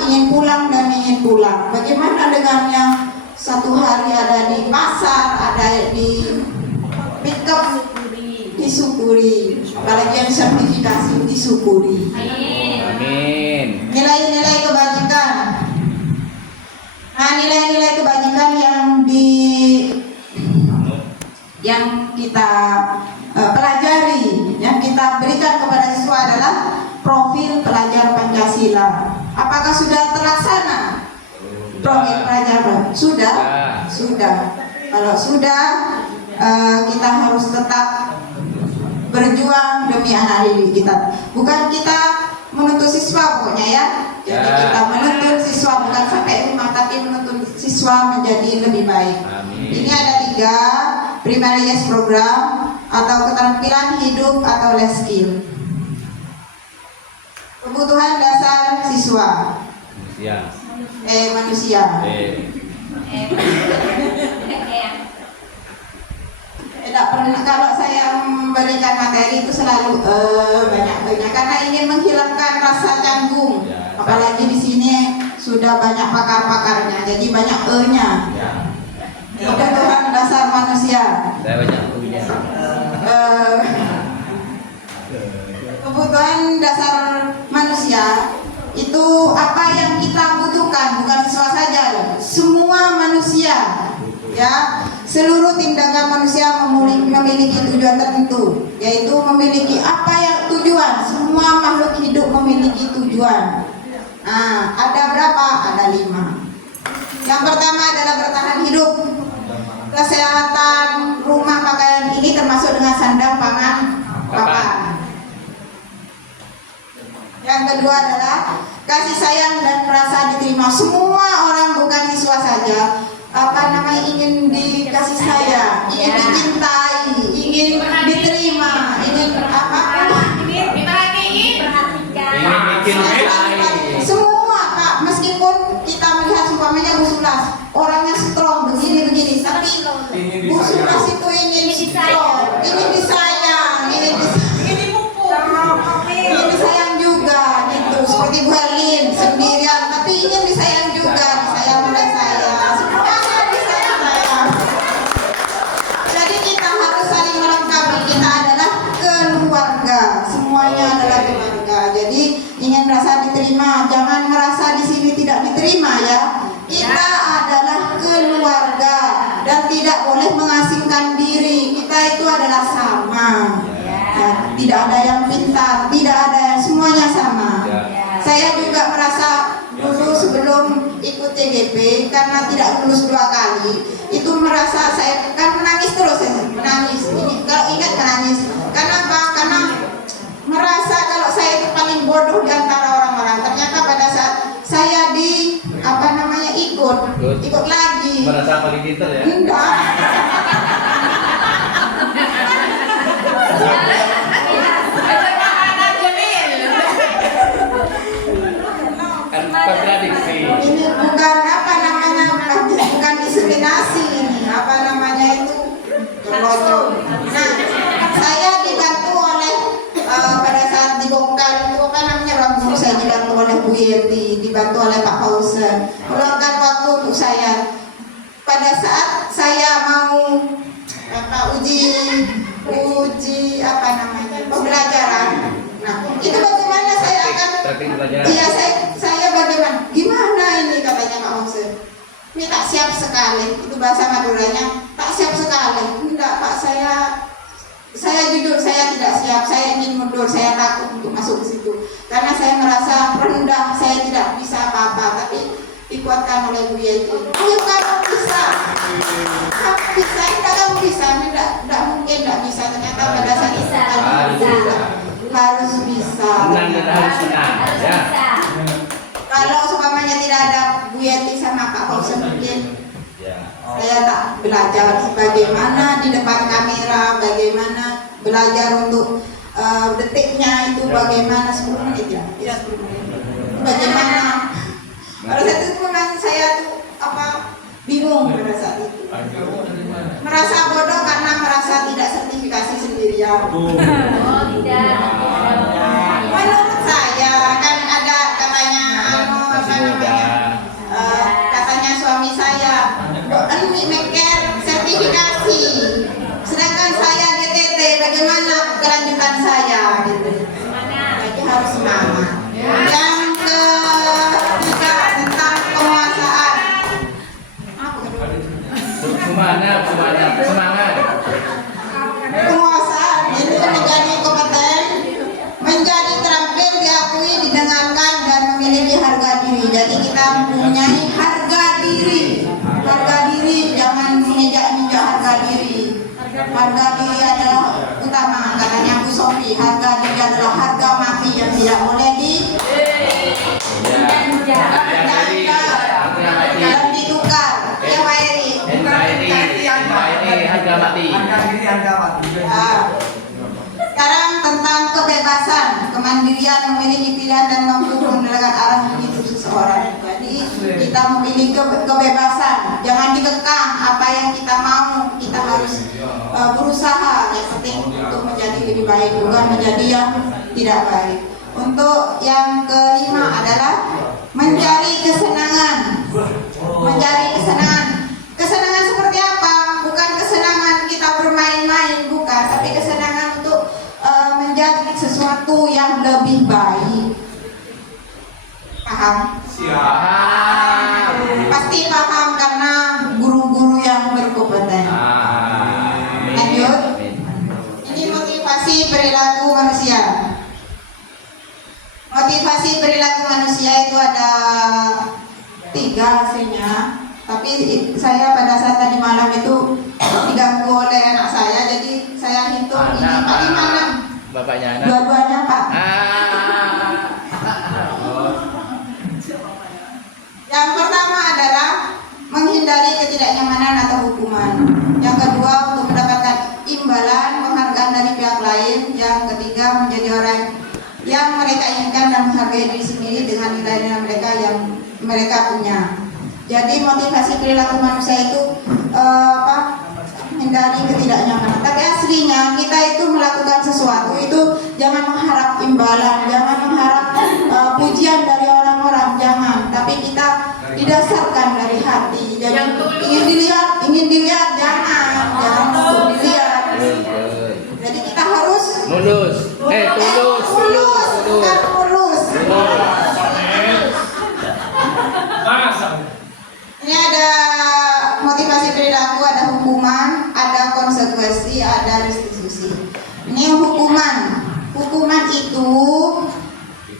ingin pulang dan ingin pulang. Bagaimana dengan yang satu hari ada di pasar, ada di pick up, disyukuri. Apalagi yang sertifikasi, disyukuri. Amin. Nilai-nilai kebajikan. Nah, nilai-nilai kebajikan yang kita pelajari, yang kita berikan kepada siswa adalah profil pelajar Pancasila. Apakah sudah terlaksana? Profil pelajar sudah. Kalau sudah, kita harus tetap berjuang demi anak didik kita. Bukan kita menuntut siswa pokoknya ya. Jadi kita menuntut siswa bukan sampai rumah, tapi menuntut siswa menjadi lebih baik. Amin. Ini ada 3 primary yes program atau keterampilan hidup atau life skill. Kebutuhan dasar siswa. Manusia. Tidak pernah, kalau saya memberikan materi itu selalu banyak karena ingin menghilangkan rasa canggung. Apalagi di sini sudah banyak pakar-pakarnya, jadi banyak E-nya. Kebutuhan dasar manusia. Saya banyak punya. Kebutuhan dasar manusia itu apa yang kita butuhkan, bukan siswa saja, semua manusia. Ya, seluruh tindakan manusia memiliki tujuan tertentu, yaitu memiliki apa yang tujuan. Semua makhluk hidup memiliki tujuan. Nah, ada berapa? Ada 5. Yang pertama adalah bertahan hidup, kesehatan, rumah, pakaian, ini termasuk dengan sandang, pangan, papan. Yang kedua adalah kasih sayang dan merasa diterima. Semua orang, bukan siswa saja, ingin dikasih sayang, ingin dicintai, ingin diterima, ingin semua Kak. Meskipun kita melihat umpamanya Bu Sulas orangnya strong begini, tapi Bu Sulas itu ingin strong, ingin disayang, ingin disayang juga gitu. Seperti Bu Herlin sendirian, tapi ingin disayang juga, disayang oleh saya. Semuanya disayang saya. Jadi kita harus saling melengkapi. Kita adalah keluarga, semuanya adalah keluarga. Jadi ingin merasa diterima, jangan merasa di sini tidak diterima ya. Kita adalah keluarga dan tidak boleh mengasingkan diri. Kita itu adalah sama. Ya, tidak ada yang pintar, tidak ada yang semuanya sama. Saya juga merasa dulu sebelum ikut TGP karena tidak lulus 2 kali, itu merasa saya kan menangis terus, menangis. Ini kalau ingat menangis. Karena apa? Karena merasa kalau saya itu paling bodoh di antara orang-orang. Ternyata pada saat saya ikut lagi. Merasa paling pintar ya? Enggak. Kan kontradiksi. Ini bukan bukan diskriminasi ini, itu kelocok. Nah, saya dibantu oleh pada saat dibongkar itu rambut saya dibantu oleh Bu Yeti, dibantu oleh Pak Pausen, meluangkan waktu untuk saya. Pada saat saya mau uji pembelajaran. Nah, itu bagaimana saya akan saya bagaimana? Gimana ini katanya Pak Pausen? Ini tak siap sekali, itu bahasa Maduranya, tak siap sekali. Enggak Pak, saya jujur, saya tidak siap, saya ingin mundur, saya takut untuk masuk ke situ. Karena saya merasa rendah, saya tidak bisa apa-apa, tapi dikuatkan oleh Bu Yeti. Ayo kamu bisa, kamu bisa, tidak mungkin tidak bisa. Ternyata pada saat itu harus bisa. Senang dan harus senang, ya. Kalau namanya tidak ada Bu Yeti sama Pak Fauzan mungkin Ya. saya tak belajar bagaimana di depan kamera, bagaimana belajar untuk detiknya itu bagaimana 10 menit ya, tidak 10 menit. Bagaimana? Pada saat itu memang saya tuh bingung pada saat itu. Merasa bodoh karena merasa tidak sertifikasi sendirian. Menurut saya kan ada katanya katanya suami saya, ini maker sertifikasi, sedangkan saya DTT, bagaimana kelanjutan saya gitu. Jadi harus semangat. Yang ketiga tentang penguasaan. Apa kedua? Semangat. Penguasaan itu menjadi kompeten, menjadi terampil, diakui, didengarkan dan memiliki harga diri. Jadi kita mempunyai harga diri, jangan menginjak-injak harga diri. Harga diri adalah utama, katanya Bu Sofi. Harga diri adalah harga mati yang tidak boleh dan ditukar. Ya Pak Eri. Harga mati. Sekarang tentang kebebasan, kemandirian, memiliki pilihan dan mampu menentukan arah hidup seseorang. Jadi kita memiliki kebebasan, jangan dikekang apa yang kita mau. Kita harus berusaha yang penting untuk menjadi lebih baik, bukan menjadi yang tidak baik. Untuk yang kelima adalah mencari kesenangan. Kesenangan seperti apa? Bukan kesenangan kita bermain-main, bukan, tapi kesenangan untuk menjadi sesuatu yang lebih baik. Paham? Pasti paham karena guru-guru yang berkompeten. Lanjut. Ini motivasi perilaku manusia. Motivasi perilaku manusia itu ada 3 hasilnya. Tapi saya pada saat tadi malam itu diganggu oleh anak saya, jadi saya hitung ini paling mana? Bapaknya anak. Dua-duanya Pak. Yang pertama adalah menghindari ketidaknyamanan atau hukuman. Yang kedua untuk mendapatkan imbalan penghargaan dari pihak lain. Yang ketiga menjadi orang yang mereka inginkan dan menghargai diri sendiri dengan nilai-nilai mereka yang mereka punya. Jadi motivasi perilaku manusia itu hindari ketidaknyamanan. Tapi aslinya kita itu melakukan sesuatu itu jangan mengharap imbalan, jangan mengharap pujian dari orang-orang, jangan. Tapi kita didasarkan dari hati. Jadi ingin dilihat, jangan untuk dilihat. Jadi kita harus Mulus. Tulus. bukan mulus. Ini ada motivasi perilaku, ada hukuman, ada konsekuensi, ada restitusi. Ini hukuman. Hukuman itu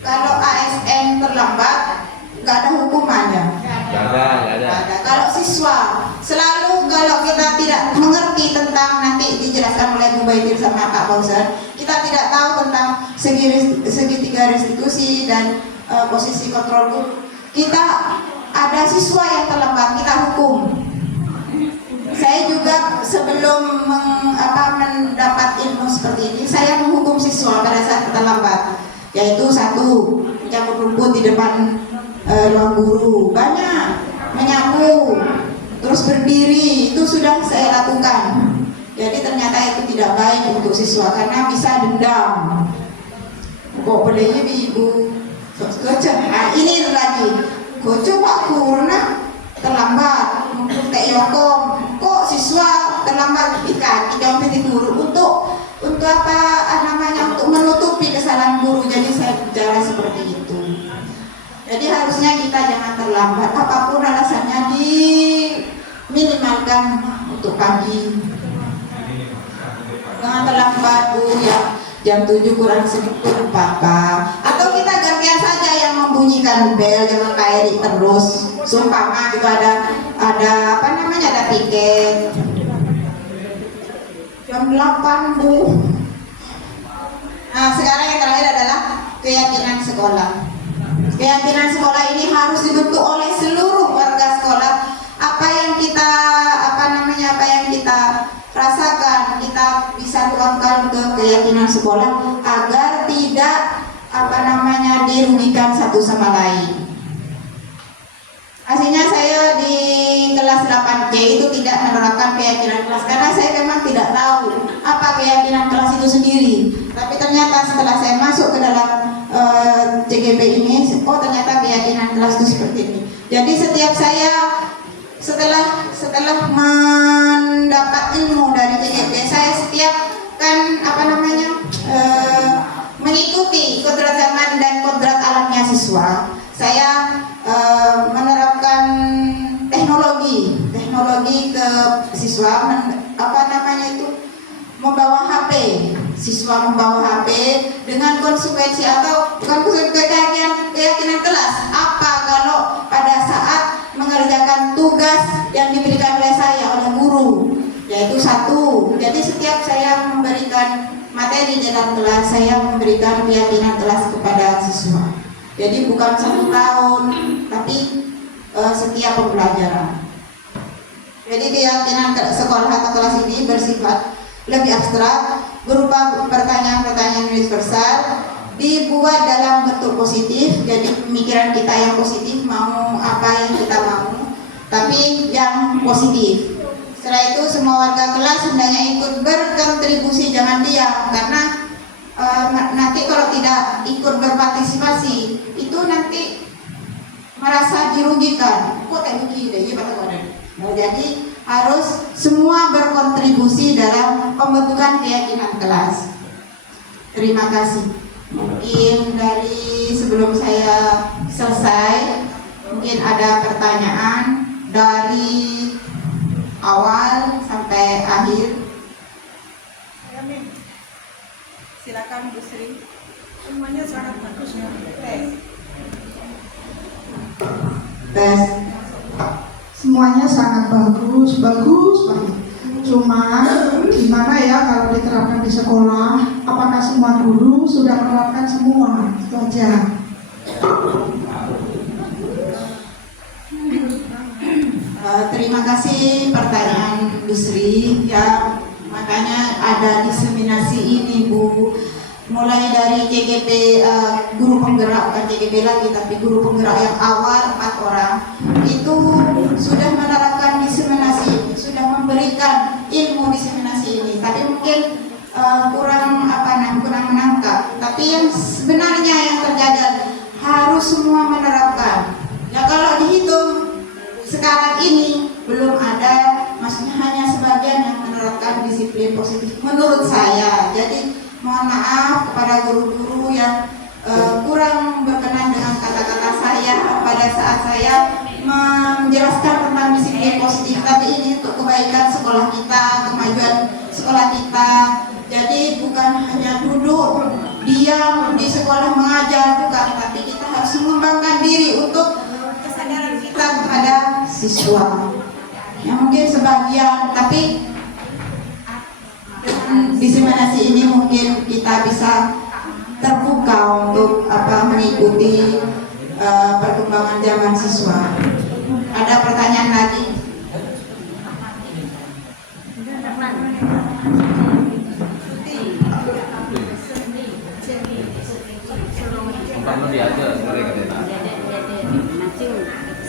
kalau ASN terlambat nggak ada hukumannya. Nggak ada. Kalau siswa selalu kalau kita tidak mengerti tentang, nanti dijelaskan oleh Bu Baidir sama Pak Fauzan, kita tidak tahu tentang segitiga restitusi dan posisi kontrol guru. Kita ada siswa yang terlambat, kita hukum. Saya juga sebelum mendapat ilmu seperti ini, saya menghukum siswa pada saat terlambat, yaitu 1, mencabut rumput di depan ruang guru, banyak menyapu, terus berdiri, itu sudah saya lakukan. Jadi ternyata itu tidak baik untuk siswa karena bisa dendam. Kok bedanya ibu? Ini lagi. Coba kurna terlambat, kayak yokom, kok siswa terlambat kita titik guru untuk apa namanya, untuk menutupi kesalahan guru. Jadi saya bicara seperti itu. Jadi harusnya kita jangan terlambat, apapun alasannya diminimalkan untuk pagi. Jangan terlambat Bu ya. Jam 7 kurang sedikit apa-apa. Atau kita gantian saja yang membunyikan bel, jangan KRI terus. Sumpama juga ada piket. Jam 8 Bu. Nah sekarang yang terakhir adalah keyakinan sekolah. Keyakinan sekolah ini harus dibentuk oleh seluruh warga sekolah. Apa yang kita rasakan, kita bisa tuangkan ke keyakinan sekolah agar tidak dirugikan satu sama lain. Aslinya saya di kelas 8C itu tidak menerapkan keyakinan kelas karena saya memang tidak tahu apa keyakinan kelas itu sendiri. Tapi ternyata setelah saya masuk ke dalam CGP ini, oh ternyata keyakinan kelas itu seperti ini. Jadi setiap saya setelah mendapat ilmu dari CGP, saya setiap mengikuti kodrat zaman dan kodrat alamnya siswa. Saya menerapkan teknologi ke siswa, membawa HP, siswa membawa HP dengan konsekuensi atau bukan keyakinan kelas. Apa kalau pada saat mengerjakan tugas yang diberikan oleh saya oleh guru, yaitu 1. Jadi setiap saya memberikan materi dalam kelas, saya memberikan keyakinan kelas kepada siswa. Jadi bukan 1 tahun, tapi setiap pembelajaran. Jadi keyakinan sekolah atau kelas ini bersifat lebih abstrak, berupa pertanyaan-pertanyaan universal, dibuat dalam bentuk positif. Jadi pemikiran kita yang positif, mau apa yang kita mau, tapi yang positif. Setelah itu semua warga kelas hendaknya ikut berkontribusi, jangan diam, karena nanti kalau tidak ikut berpartisipasi itu nanti merasa dirugikan. Kok tak rugi deh, jadi harus semua berkontribusi dalam pembentukan keyakinan kelas. Terima kasih. Mungkin dari sebelum saya selesai, mungkin ada pertanyaan dari awal sampai akhir. Silakan Bu Sri. Semuanya sangat bagus ya. Tes. Semuanya sangat bagus banget. Cuma gimana ya kalau diterapkan di sekolah? Apakah semua guru sudah menerapkan semua? Itu aja. Terima kasih pertanyaan Bu Sri. Ya, makanya ada diseminasi ini Bu. Mulai dari CGP guru penggerak, bukan CGP lagi tapi guru penggerak yang awal 4 orang itu sudah menerapkan diseminasi ini, sudah memberikan ilmu diseminasi ini, tapi mungkin kurang menangkap. Tapi yang sebenarnya yang terjadi harus semua menerapkan. Ya kalau dihitung sekarang ini belum ada, maksudnya hanya sebagian yang menerapkan disiplin positif menurut saya. Jadi mohon maaf kepada guru-guru yang kurang berkenan dengan kata-kata saya pada saat saya menjelaskan tentang disiplin positif. Tapi ini untuk kebaikan sekolah kita, kemajuan sekolah kita. Jadi bukan hanya duduk diam di sekolah mengajar, bukan, tapi kita harus mengembangkan diri untuk kesadaran kita kepada siswa. Yang mungkin sebagian, tapi diseminasi ini mungkin kita bisa terbuka untuk mengikuti perkembangan zaman siswa. Ada pertanyaan lagi?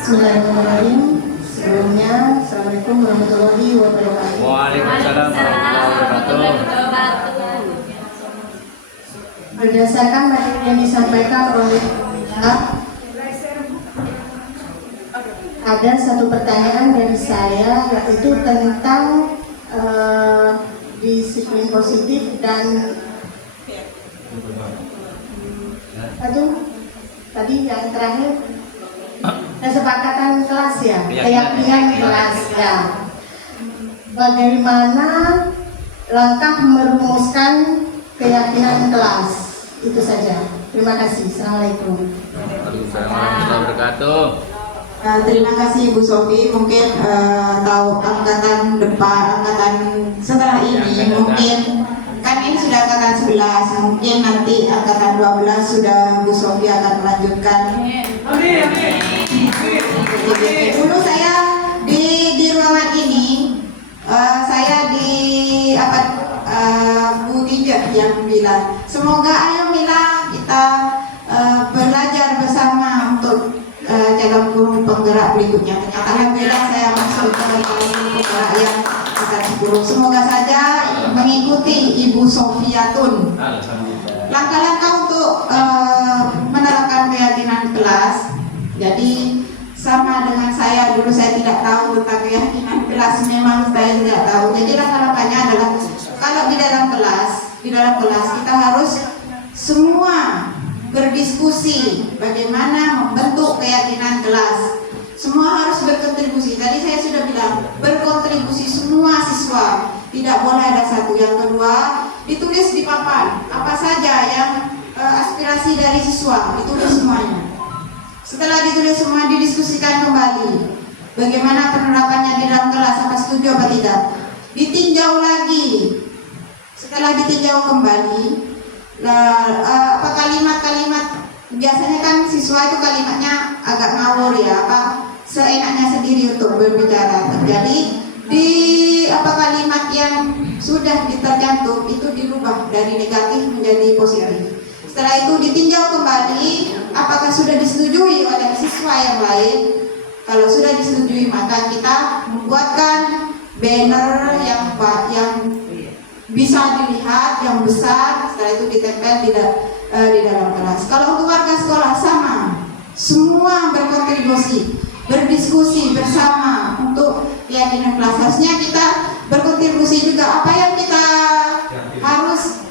Bismillahirrahmanirrahim. Sebelumnya, Assalamualaikum warahmatullahi wabarakatuh. Waalaikumsalam warahmatullahi wabarakatuh. Berdasarkan materi yang disampaikan oleh ada satu pertanyaan dari saya, yaitu tentang disiplin positif dan tadi yang terakhir kesepakatan kelas ya, keyakinan kelas ya. Bagaimana langkah merumuskan keyakinan kelas? Itu saja. Terima kasih. Assalamualaikum. Waalaikumsalam warahmatullahi wabarakatuh. Terima kasih Bu Sofi. Mungkin tahu angkatan depan, angkatan setelah ini mungkin kan ini sudah angkatan 11, mungkin nanti angkatan 12 sudah Bu Sofi akan melanjutkan. Dulu saya di ruangan ini, saya di Bu Tija yang bilang, semoga ayo Mila kita belajar bersama untuk calon guru penggerak berikutnya. Ternyata alhamdulillah saya masuk ke calon guru penggerak yang angkatan 10. Semoga saja mengikuti Ibu Sofiatun langkah-langkah untuk menerapkan keyakinan kelas. Jadi sama dengan saya, dulu saya tidak tahu tentang keyakinan kelas, memang saya tidak tahu. Jadi langkah-langkahnya adalah kalau di dalam kelas kita harus semua berdiskusi bagaimana membentuk keyakinan kelas. Semua harus berkontribusi. Tadi saya sudah bilang berkontribusi semua siswa, tidak boleh ada satu. Yang kedua, ditulis di papan apa saja yang aspirasi dari siswa, ditulis semuanya. Setelah ditulis semua, didiskusikan kembali bagaimana penerapannya di dalam kelas, apa setuju apa tidak. Ditinjau lagi. Setelah ditinjau kembali, apa kalimat-kalimat, biasanya kan siswa itu kalimatnya agak ngawur ya, apa seenaknya sendiri untuk berbicara. Jadi di apa kalimat yang sudah ditercantum itu dirubah dari negatif menjadi positif. Setelah itu ditinjau kembali apakah sudah disetujui oleh siswa yang lain. Kalau sudah disetujui, maka kita membuatkan banner yang bisa dilihat, yang besar. Setelah itu ditempel di dalam kelas. Kalau untuk warga sekolah sama, semua berkontribusi, berdiskusi bersama untuk keyakinan kelas. Harusnya kita berkontribusi juga apa yang kita harus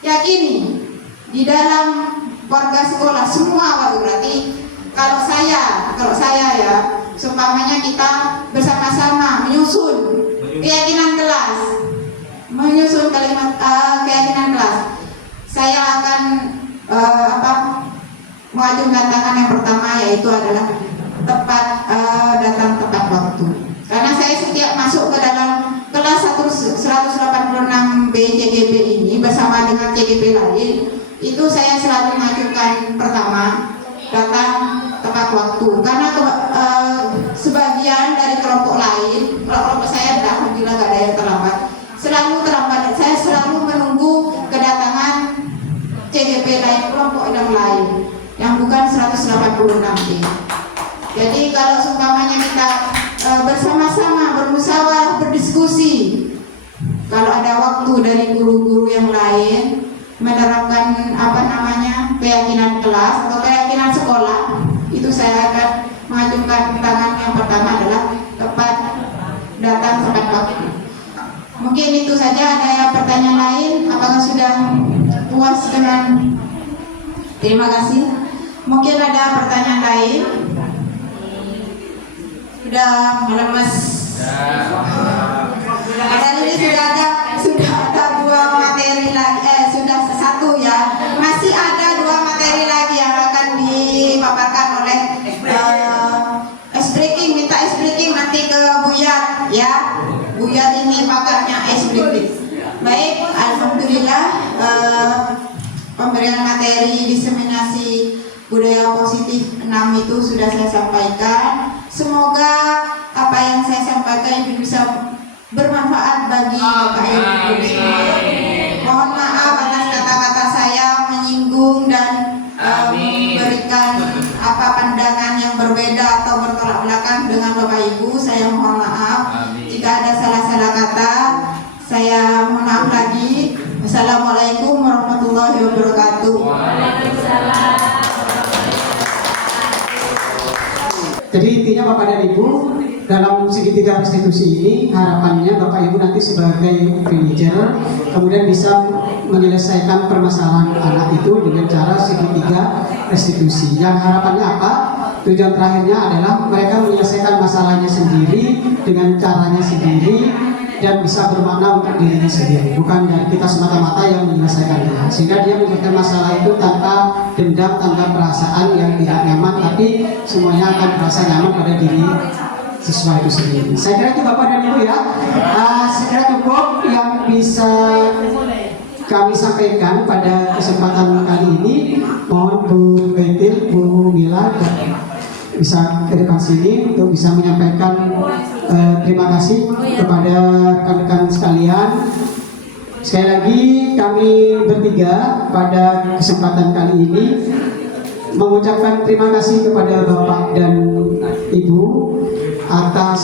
yakini di dalam warga sekolah semua. Berarti kalau saya ya, seumpamanya kita bersama-sama menyusun keyakinan kelas, menyusun kalimat keyakinan kelas. Saya akan mengajukan tangan yang pertama, yaitu adalah datang tepat waktu. Karena saya setiap masuk ke dalam kelas 186B CGP ini bersama dengan CGP lain, itu saya selalu mengajukan pertama datang tepat waktu. Karena sebagian dari kelompok lain, kelompok saya alhamdulillah gak ada yang terlambat, selalu terlambat. Saya selalu menunggu kedatangan CGP lain, kelompok yang lain yang bukan 186B. Jadi kalau seumpamanya kita bersama-sama bermusyawarah, berdiskusi, kalau ada waktu dari guru-guru yang lain menerapkan keyakinan kelas atau keyakinan sekolah, itu saya akan mengajukan tangan yang pertama adalah tepat datang tepat waktu. Mungkin itu saja. Ada yang pertanyaan lain? Apakah sudah puas dengan? Terima kasih. Mungkin ada pertanyaan lain? Sudah melemes. Dan ini sudah ada dua materi lagi. Sudah satu ya. Masih ada dua materi lagi yang akan dipaparkan oleh S-breaking. Minta S-breaking nanti ke Buyat ya. Buyat ini pakarnya S-breaking. Baik, alhamdulillah pemberian materi diseminasi budaya positif 6 itu sudah saya sampaikan. Semoga apa yang saya sampaikan ini bisa bermanfaat bagi Bapak Ibu semua. Mohon maaf atas kata-kata saya menyinggung dan memberikan pandangan yang berbeda atau bertolak belakang dengan Bapak Ibu. Saya mohon maaf. Jika ada salah-salah kata, saya mohon maaf lagi. Wassalamualaikum warahmatullahi wabarakatuh. Jadi intinya Bapak dan Ibu, dalam segitiga restitusi ini harapannya Bapak Ibu nanti sebagai manajer kemudian bisa menyelesaikan permasalahan anak itu dengan cara segitiga restitusi. Yang harapannya apa? Tujuan terakhirnya adalah mereka menyelesaikan masalahnya sendiri dengan caranya sendiri dan bisa bermakna untuk dirinya sendiri, bukan dari kita semata-mata yang menyelesaikannya, sehingga dia menyelesaikan masalah itu tanpa dendam, tanpa perasaan yang tidak nyaman, tapi semuanya akan merasa nyaman pada diri siswa itu sendiri. Saya kira itu Bapak dan Ibu ya. Saya kira cukup yang bisa kami sampaikan pada kesempatan kali ini. Mohon Bu Betil, Bu Mila bisa ke depan sini untuk bisa menyampaikan terima kasih kepada rekan-rekan sekalian. Sekali lagi kami bertiga pada kesempatan kali ini mengucapkan terima kasih kepada Bapak dan Ibu atas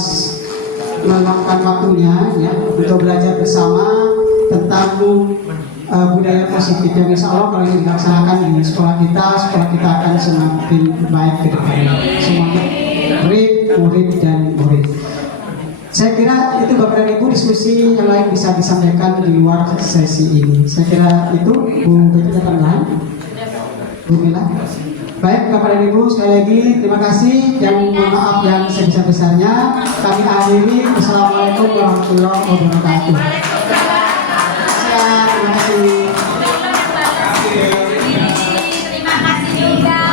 meluangkan waktunya ya untuk belajar bersama tentang budaya positif yang insya Allah kalau ini dilaksanakan di sekolah kita akan semakin baik ke depannya. Semuanya murid dan murid. Saya kira itu Bapak dan Ibu, diskusi yang lain bisa disampaikan di luar sesi ini. Saya kira itu. Bu Betty datang lain. Bu Mila. Baik Bapak dan Ibu, sekali lagi terima kasih dan mohon maaf yang sebesar-besarnya. Kami akhiri. Assalamualaikum warahmatullahi wabarakatuh. Terima kasih. Terima kasih juga.